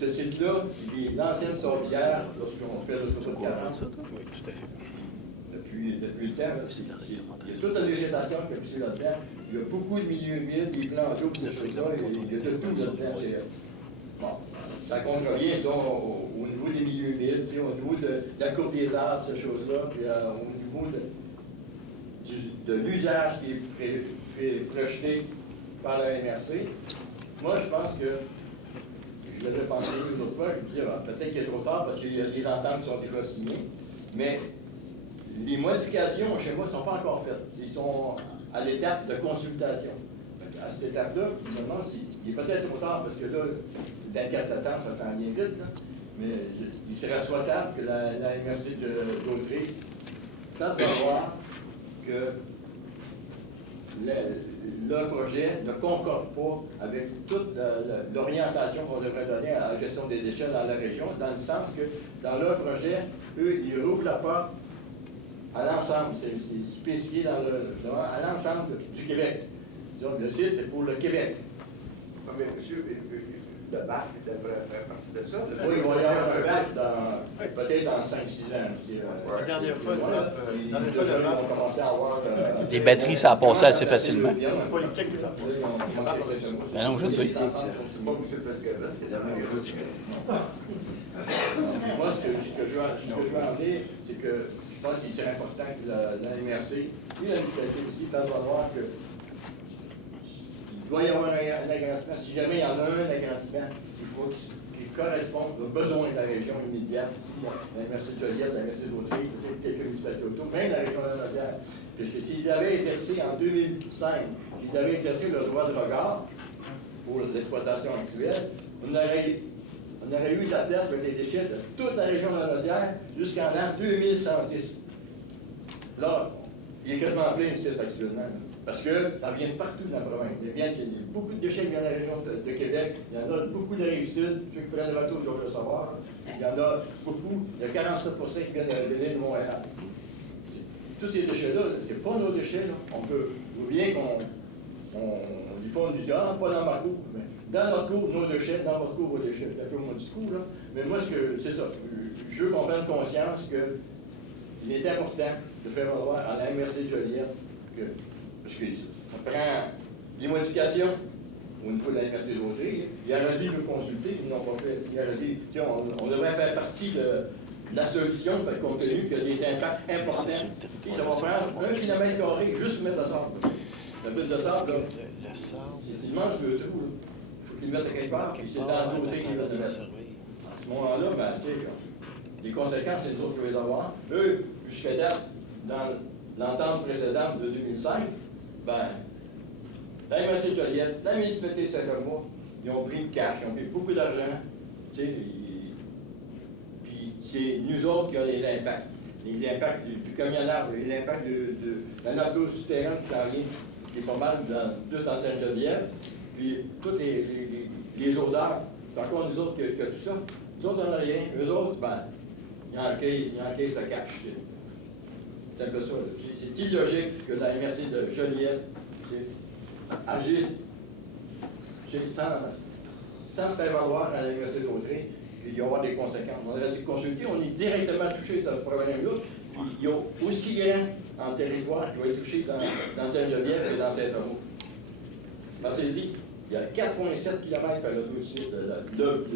ce site-là, il est l'ancienne sorbière lorsqu'on fait l'autoroute 40. Oui, tout à fait. Depuis le temps, il y a toute la végétation qui a poussé là-dedans. Il y a beaucoup de milieux humides, des plans d'eau, il y a de tout là-dedans. Bon, ça ne contre rien, au niveau des milieux humides, au niveau de la courbe des arbres, ces choses-là, puis au niveau de l'usage qui est projeté par la MRC. Moi, je pense que, je l'avais pensé une autre fois, je me disais, peut-être qu'il est trop tard parce qu'il y a des ententes qui sont déjà signées, mais les modifications chez moi ne sont pas encore faites. Ils sont à l'étape de consultation. À cette étape-là, je me demande s'il est peut-être trop tard parce que là, le 24 septembre, ça s'en vient vite, là. Mais il serait souhaitable que la MRC d'Autrey fasse voir que le projet ne concorde pas avec toute l'orientation qu'on devrait donner à la gestion des déchets dans la région, dans le sens que dans leur projet, eux, ils rouvrent la porte à l'ensemble, c'est spécifié à l'ensemble du Québec. Donc, le site est pour le Québec. Mais monsieur, le bac devrait faire partie de ça. Oui, il va y avoir un bac peut-être dans 5-6 ans. La dernière fois, le bac, on commençait à avoir... Les batteries, ça a passé assez facilement. politique, ça a passé. Ben non, je sais. C'est pas monsieur Felkevin, c'est la même chose. Moi, ce que je veux en dire, c'est que je pense qu'il serait important que la MRC, puis la municipalité aussi, fasse valoir que il doit y avoir un agrandissement. Si jamais il y en a un agrandissement, il faut qu'il corresponde aux besoins de la région immédiate, ici, la MRC de Joliette, la MRC d'Autrey, peut-être quelques municipalités autour, même la région de la Naudière. Parce que s'ils avaient exercé en 2005, s'ils avaient exercé le droit de regard pour l'exploitation actuelle, on aurait eu de la place avec les déchets de toute la région de la Naudière jusqu'en l'an 2110. Là, il est quasiment plein ici actuellement. Parce que ça vient de partout dans la province. Il y a beaucoup de déchets qui viennent de la région de Québec. Il y en a beaucoup de la Rive-Sud. Ceux qui prennent le bateau doivent le savoir. Il y en a beaucoup. Il y a 47% qui viennent de l'île de Montréal. Tous ces déchets-là, ce n'est pas nos déchets. Là. On peut, ou bien qu'on des fois on dit, ah, pas dans ma cour. Mais dans notre cour, nos déchets, dans votre cour, vos déchets. C'est un peu mon discours, là. Mais moi, c'est ça. Je veux qu'on prenne conscience qu'il est important de faire valoir à la MRC de Joliette parce que ça prend des modifications au niveau de la MRC d'Autrey. Il aurait dû nous consulter, ils n'ont pas fait. Il aurait dit, on devrait faire partie de la solution, compte tenu qu'il y a des impacts importants. Ça va prendre 1 km² juste pour mettre le sable. La piste de sable, c'est immense le trou. Il faut qu'il le mette à quelque part, puis c'est dans l'Autrey qu'il va le mettre. À ce moment-là, ben, tu sais, les conséquences, c'est nous autres qui les avoir. Eux, jusqu'à date, dans l'entente précédente de 2005, ben, la MRC de Joliette, la municipalité de Saint-Avoie, ils ont pris le cash, ils ont pris beaucoup d'argent. Tu sais, puis c'est nous autres qui avons les impacts. Les impacts du camionnage, les impacts de la nappe d'eau souterraine qui s'en vient, qui est pas mal plus dans Sainte-Geneviève. Puis toutes les odeurs, c'est encore nous autres que tout ça. Nous autres, on n'a rien. Eux autres, ben, ils encaissent le cash. C'est un peu ça. C'est illogique que la MRC de Joliette agisse sans se faire valoir à la MRC d'Autrey, puis il va y avoir des conséquences. On aurait dû consulter, on est directement touché par ce problème-là. Puis il y a aussi grand en territoire qui va être touché dans Saint-Geneviève et dans Saint-Thomas. Pensez-y, il y a 4,7 km à l'autre site, le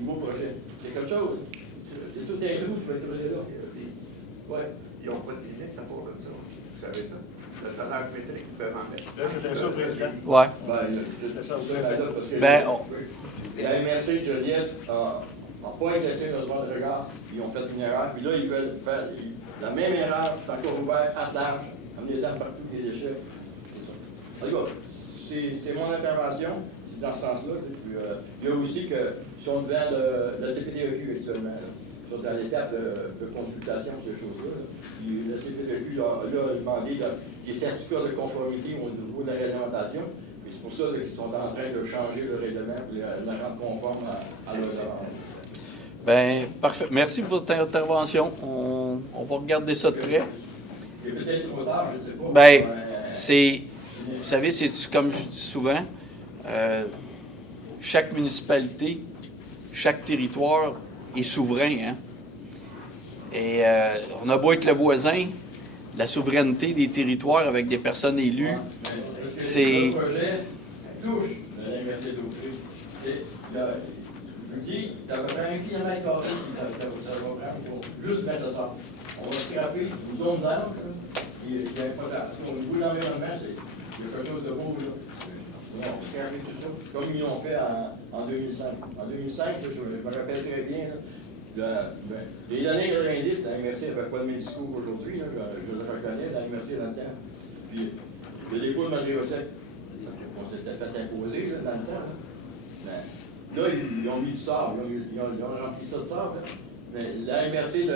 nouveau projet. C'est quelque chose. C'est tout un trou qui va être creusé là. Ouais. Ils n'ont pas de limite à part de ça. Vous savez ça? Le tonnage métrique, ils peuvent en mettre. Là, c'était ça, Président. Ouais. C'était ça au préfet. Parce que la MRC de Joliette n'a pas exercé notre droit de regard. Ils ont fait une erreur. Puis là, ils veulent faire la même erreur, c'est encore ouvert à large, amener les armes partout, les déchets. En tout cas, c'est mon intervention, c'est dans ce sens-là. Puis, il y a aussi que, si on devant la CPDEQ actuellement, là, sont à l'étape de consultation de ces choses-là. Puis le CPDEQ a demandé des certificats de conformité au niveau de la réglementation. Puis c'est pour ça qu'ils sont en train de changer le règlement pour le rendre conforme à leur demande. Bien, parfait. Merci pour votre intervention. On va regarder ça de près. Il est peut-être trop tard, je ne sais pas. Bien, c'est... Vous savez, c'est comme je dis souvent, chaque municipalité, chaque territoire est souverain. Hein? Et on a beau être le voisin, la souveraineté des territoires avec des personnes élues, c'est... Le projet touche la MRC d'Autrey. Je vous dis, ça va faire 1 km carré, ça va prendre pour juste mettre ça. On va scraper une zone d'angle, il y a un problème. Au niveau de l'environnement, il y a quelque chose de beau, là. On va scraper tout ça, comme ils l'ont fait en 2005. En 2005, je me rappelle très bien, les années 90, la MRC n'avait pas de mes discours aujourd'hui, je le reconnais, la MRC dans le temps. Puis, le dépôt de Madré-Ossec, on s'était fait imposer dans le temps. Là, ils ont mis du sable, ils ont rempli ça de sable. Mais la MRC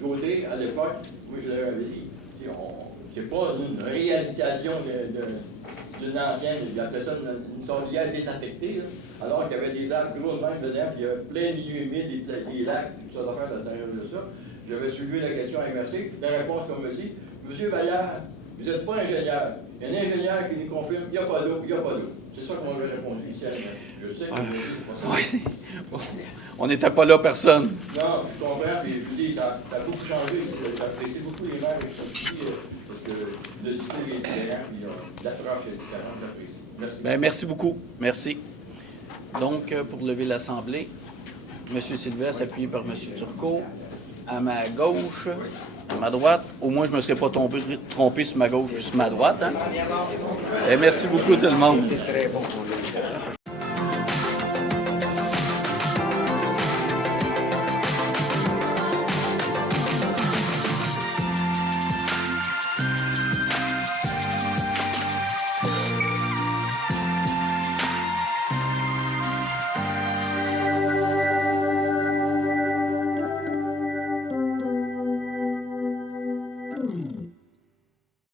d'Autrey, à l'époque, moi je l'avais dit, c'est pas une réhabilitation d'une ancienne, il appelait ça une saudière désaffectée, là, alors qu'il y avait des arbres gros de même dedans, puis il y avait plein de milieux humides, des lacs, tout ça d'affaires à l'intérieur de ça. J'avais soulevé la question à MRC, la réponse qu'on me dit, Monsieur Vallière, vous n'êtes pas ingénieur. Il y a un ingénieur qui nous confirme, il n'y a pas d'eau, il n'y a pas d'eau. C'est ça qu'on m'avait répondu ici à la MRC. Je sais que Oui. On n'était pas là, personne. Non, je comprends, puis je vous dis, ça a beaucoup changé. J'apprécie beaucoup les maires ici, parce que le discours est différent, puis l'approche est différente, j'apprécie. Merci. Bien, merci beaucoup. Merci. Donc, pour lever l'Assemblée, M. Sylvestre, appuyé par M. Turcot, à ma gauche, à ma droite. Au moins, je ne me serais pas trompé sur ma gauche et sur ma droite. Hein? Et merci beaucoup, tout le monde. Mmh.